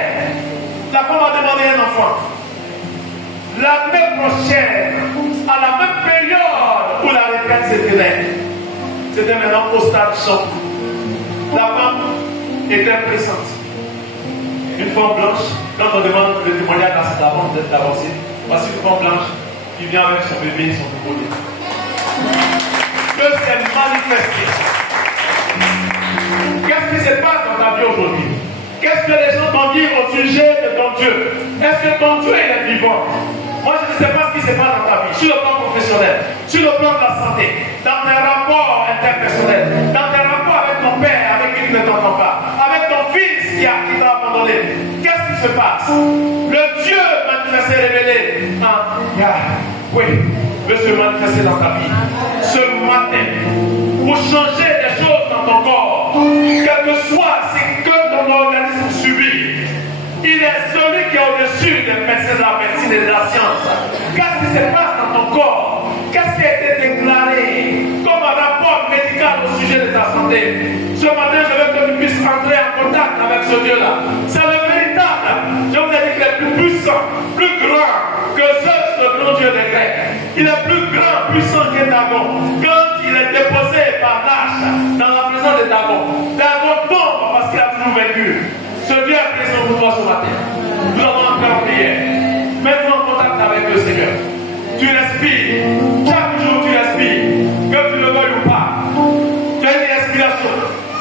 La femme a demandé un enfant. L'année prochaine, à la même période où la retraite se tenait, c'était maintenant au stade choc. La femme était pressentie. Une femme blanche, quand on demande le témoignage avant d'être avancé, voici une femme blanche qui vient avec son bébé et son nouveau-né. Dieu s'est manifesté. Qu'est-ce qui se passe dans ta vie aujourd'hui? Qu'est-ce que les gens t'ont dit au sujet de ton Dieu? Est-ce que ton Dieu est vivant? Moi, je ne sais pas ce qui se passe dans ta vie, sur le plan professionnel, sur le plan de la santé, dans tes rapports interpersonnels, dans tes rapports avec ton père, avec qui tu ne t'entends pas, avec ton fils qui t'a abandonné. Qu'est-ce qui se passe? Le Dieu manifesté, révélé en Yahweh veut se manifester dans ta vie. Ce matin, pour changer des choses dans ton corps, quel que soit ce que ton organisme subit, il est celui qui est au-dessus des médecins de la médecine et de la science. Qu'est-ce qui se passe dans ton corps? Qu'est-ce qui a été déclaré comme un rapport médical au sujet de ta santé? Ce matin, je veux que tu puisses entrer en contact avec ce Dieu-là. C'est le véritable. Je vous ai dit qu'il est plus puissant, plus grand que ce grand Dieu des Grecs. Il est plus grand, puissant que Dagon. Quand il est déposé par l'arche dans la présence de Dagon, Dagon tombe parce qu'il a toujours vaincu. Ce Dieu est présent pour toi ce matin. Nous allons entrer en prière. Mets-toi en contact avec le Seigneur. Tu respires. Chaque jour tu respires. Que tu le veuilles ou pas. Tu as une respiration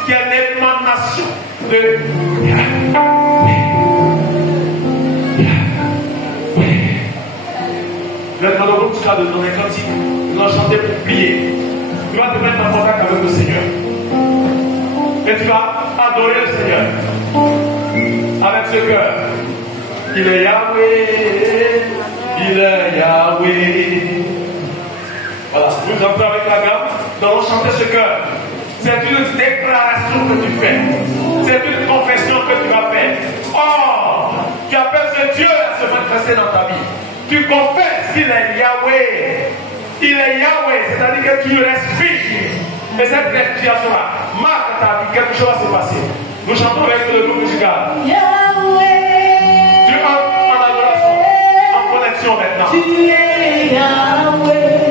qui est l'émanation de le groupe sera de donner cantique. Nous allons chanter pour prier. Tu vas te mettre en contact avec le Seigneur. Et tu vas adorer le Seigneur. Avec ce cœur. Il est Yahweh. Il est Yahweh. Voilà. Nous entrons avec la gamme. Nous allons chanter ce cœur. C'est une déclaration que tu fais. C'est une confession que tu vas faire. Oh, tu appelles ce Dieu à se manifester dans ta vie. Tu confesses qu'il est Yahweh. Il est Yahweh, c'est-à-dire que tu respires. Et cette respiration-là marque ta vie, quelque chose va se passer. Nous chantons avec le groupe musical. Yahweh. Tu entres en adoration, en connexion maintenant. Tu es Yahweh.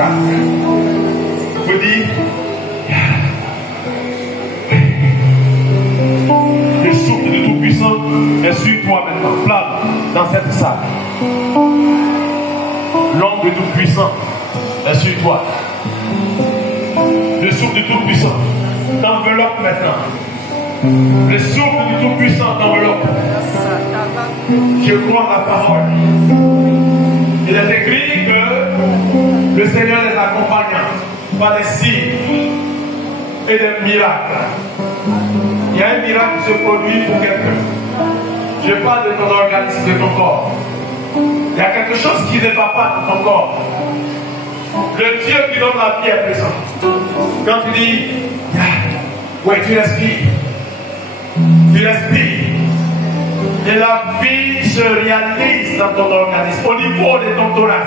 cas. Vous dites, le souffle du Tout-Puissant est sur toi maintenant, plane dans cette salle. L'ombre du Tout-Puissant est sur toi. Le souffle du Tout-Puissant t'enveloppe maintenant. Le souffle du Tout-Puissant t'enveloppe. Je crois à la parole. Il est écrit que le Seigneur les accompagne par des signes et des miracles. Il y a un miracle qui se produit pour quelqu'un. Je parle de ton organisme, de ton corps. Il y a quelque chose qui ne va pas dans ton corps. Le Dieu qui donne la vie est présent. Quand tu dis, oui, tu respires. Tu respires. Et la vie se réalise dans ton organisme, au niveau de ton thorax,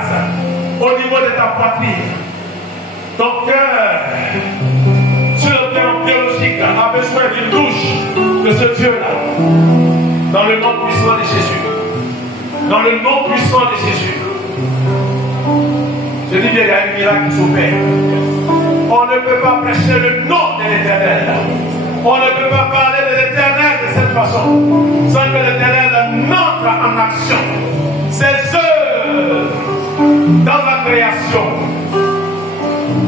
au niveau de ta poitrine. Ton cœur, sur le plan biologique, a besoin d'une touche de ce Dieu-là. Dans le nom puissant de Jésus. Dans le nom puissant de Jésus. Je dis bien, il y a un miracle qui s'opère. On ne peut pas prêcher le nom de l'Éternel. On ne peut pas parler de l'Éternel de cette façon sans que l'Éternel n'entre en action. Ses œuvres dans la création.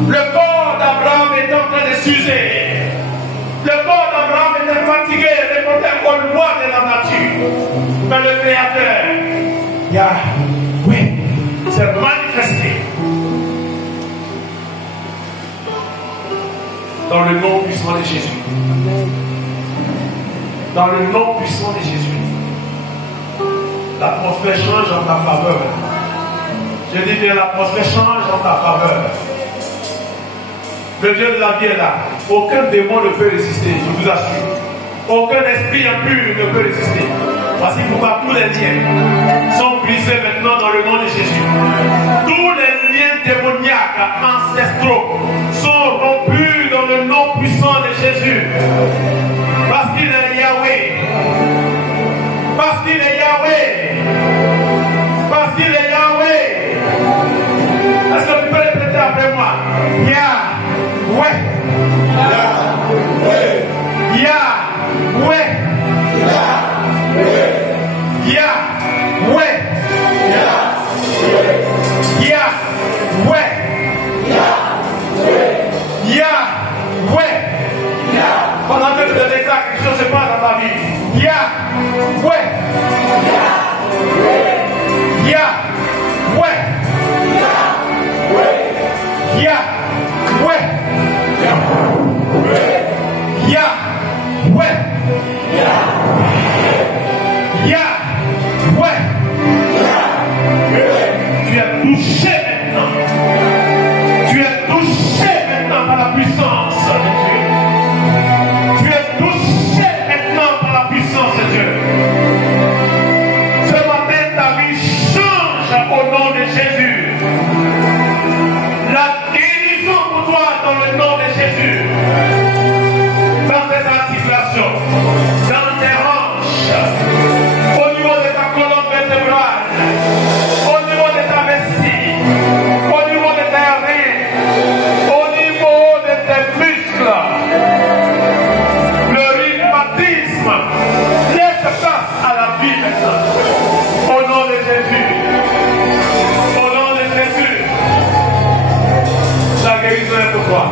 Le corps d'Abraham est en train de s'user. Le corps d'Abraham était fatigué, répondait aux lois de la nature. Mais le Créateur, oui, s'est manifesté. Dans le nom puissant de Jésus. Dans le nom puissant de Jésus. L'atmosphère change en ta faveur. Je dis bien, l'atmosphère change en ta faveur. Le Dieu de la vie est là. Aucun démon ne peut résister, je vous assure. Aucun esprit impur ne peut résister. Voici pourquoi tous les liens sont brisés maintenant dans le nom de Jésus. Tous les liens démoniaques ancestraux sont rompus dans le nom puissant de Jésus. Parce qu'il est Yahweh. Parce qu'il est Yahweh. Parce qu'il est Yahweh. Est-ce que tu peux répéter après moi? Yahweh. Yahweh. Yahweh. Yahweh. Yahweh. Yahweh. Yahweh. Pendant que tu te déclares, quelque chose se passe dans ta vie. Yahweh. Yahweh. Yahweh. Yahweh. Yahweh. Yahweh. Tu es touché maintenant. Tu es touché maintenant par la puissance de Dieu. Tu es touché maintenant par la puissance de Dieu. Ce matin, ta vie change au nom de Jésus. La guérison pour toi dans le nom de Jésus. Dans tes articulations, dans tes hanches, au niveau de ta colonne vertébrale, au niveau de ta vessie, au niveau de tes reins, au niveau de tes muscles. Le rhumatisme laisse place à la vie maintenant. Au nom de Jésus. Au nom de Jésus. La guérison est pour toi.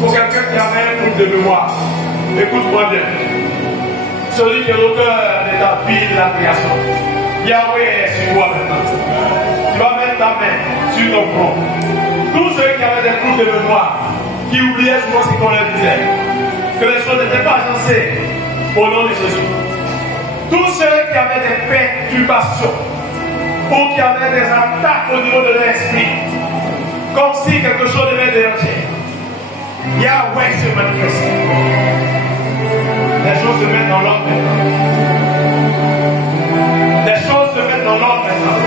Pour quelqu'un qui a un trouble de mémoire, écoute-moi bien. Celui qui est l'auteur de ta vie de la création, Yahweh est sur toi maintenant. Tu vas mettre ta main sur ton front. Tous ceux qui avaient des troubles de mémoire, qui oubliaient souvent ce qu'on leur disait, que les choses n'étaient pas agencées, au nom de Jésus. Tous ceux qui avaient des perturbations, ou qui avaient des attaques au niveau de leur esprit, comme si quelque chose devait déranger. Yahweh se manifeste. Les choses se mettent dans l'ordre maintenant. Les choses se mettent dans l'ordre maintenant.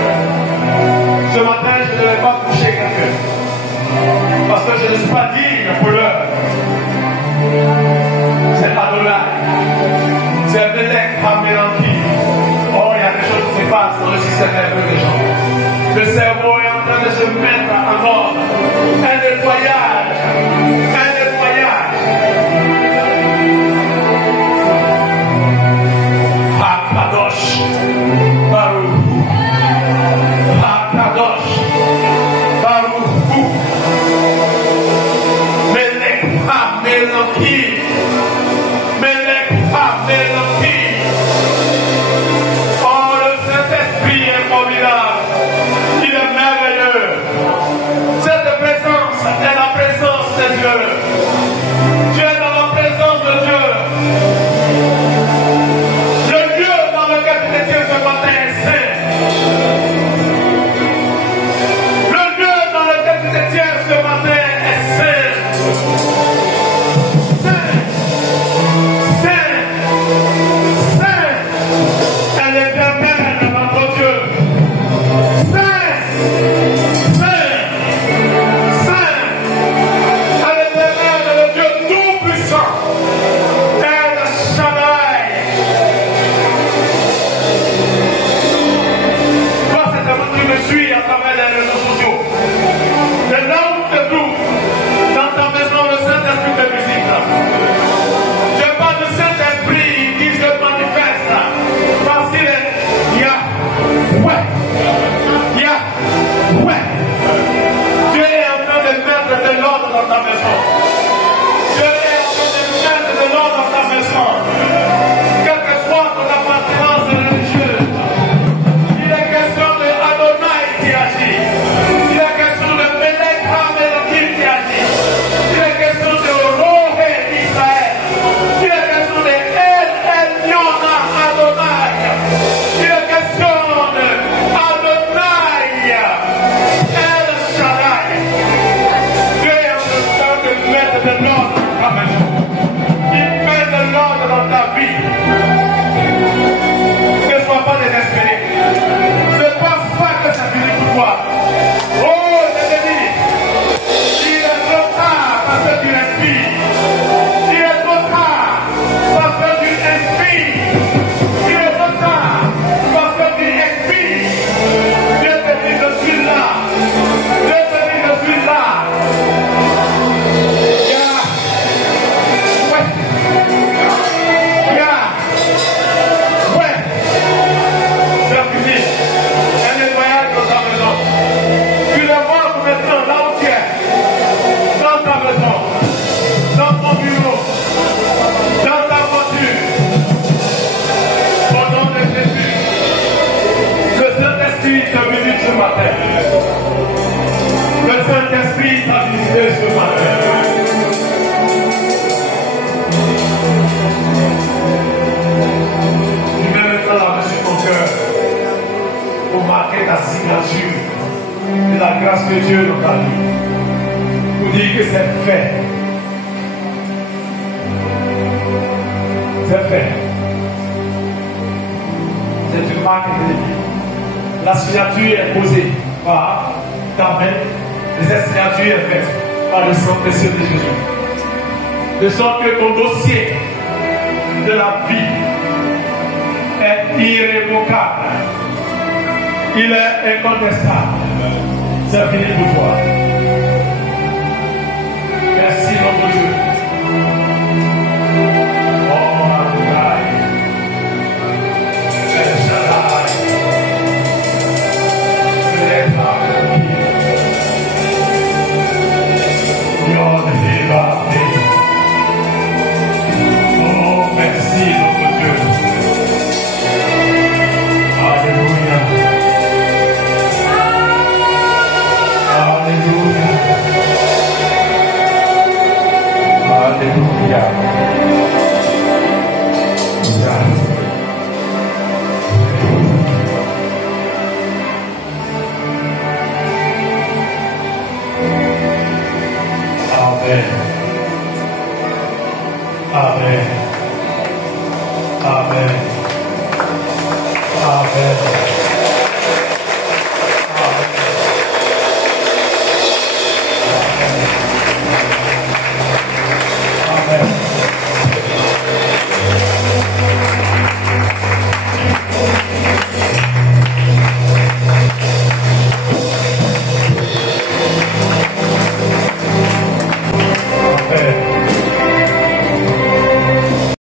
Ce matin, je ne vais pas toucher quelqu'un. Parce que je ne suis pas digne pour l'heure. C'est Adonai. C'est Belek, Amélanki. Oh, il y a des choses qui se passent dans le système nerveux des gens. Le cerveau est en train de se mettre en ordre. Un nettoyage. Un nettoyage. Hakadosh. Baruch. Hakadosh. Baruch. Melech HaMelokim. Melech HaMelokim. Oh, le Saint-Esprit est formidable. Il est merveilleux. Cette présence est la présence de Dieu. Tu es dans la présence de Dieu. Le lieu dans lequel tu te tiens ce matin est saint. Le lieu dans lequel tu te tiens ce matin est saint. Saint. Saint. Saint. Elle est éternelle, notre Dieu. Saint. Saint. Saint. Elle est éternelle, le Dieu tout-puissant. El Shaddai. Toi, c'est un monde qui me suit à travers les réseaux sociaux. De là où tu te trouves, dans ta maison, le Saint-Esprit te visite. Je parle du Saint-Esprit qui se manifeste parce qu'il est Yahweh. Yahweh. Dieu est en train de mettre de l'ordre dans ta maison. Dieu est en train de mettre de l'ordre dans ta maison. Quelle que soit ton appartenance religieuse, il est question de Adonai qui agit. Il est question de Melech HaMelokim qui agit. Il est question de Rohe Israël. Il est question de El Elyon Adonai. Il est question de Adonai El Shaddai. Dieu est en train de mettre de l'ordre dans ta maison. Il met de l'ordre dans ta vie. Ne sois pas désespéré. Ne pense pas que ça finit pour toi. Oh, je te dis, il est trop tard parce que tu respires. Il est trop tard parce que tu inspires. Il est trop tard parce que tu expires. Dieu te dit, je suis là. Dieu te dit, je suis là. Ouais. Ouais. C'est fini. Un nettoyage dans ta maison. Tu le vois maintenant là où tu es. Dans ta maison. Dans ton bureau. Dans ta voiture. Au nom de Jésus. Le Saint-Esprit t'a visité ce matin. Le Saint-Esprit t'a visité ce matin. Tu mets maintenant la main sur ton cœur pour marquer ta signature de la grâce de Dieu dans ta vie. Pour dire que c'est fait. C'est fait. C'est une marque de vie. La signature est posée par ta main. Et cette signature est faite par le sang précieux de Jésus. De sorte que ton dossier de la vie est irrévocable. Il est incontestable. C'est fini pour toi.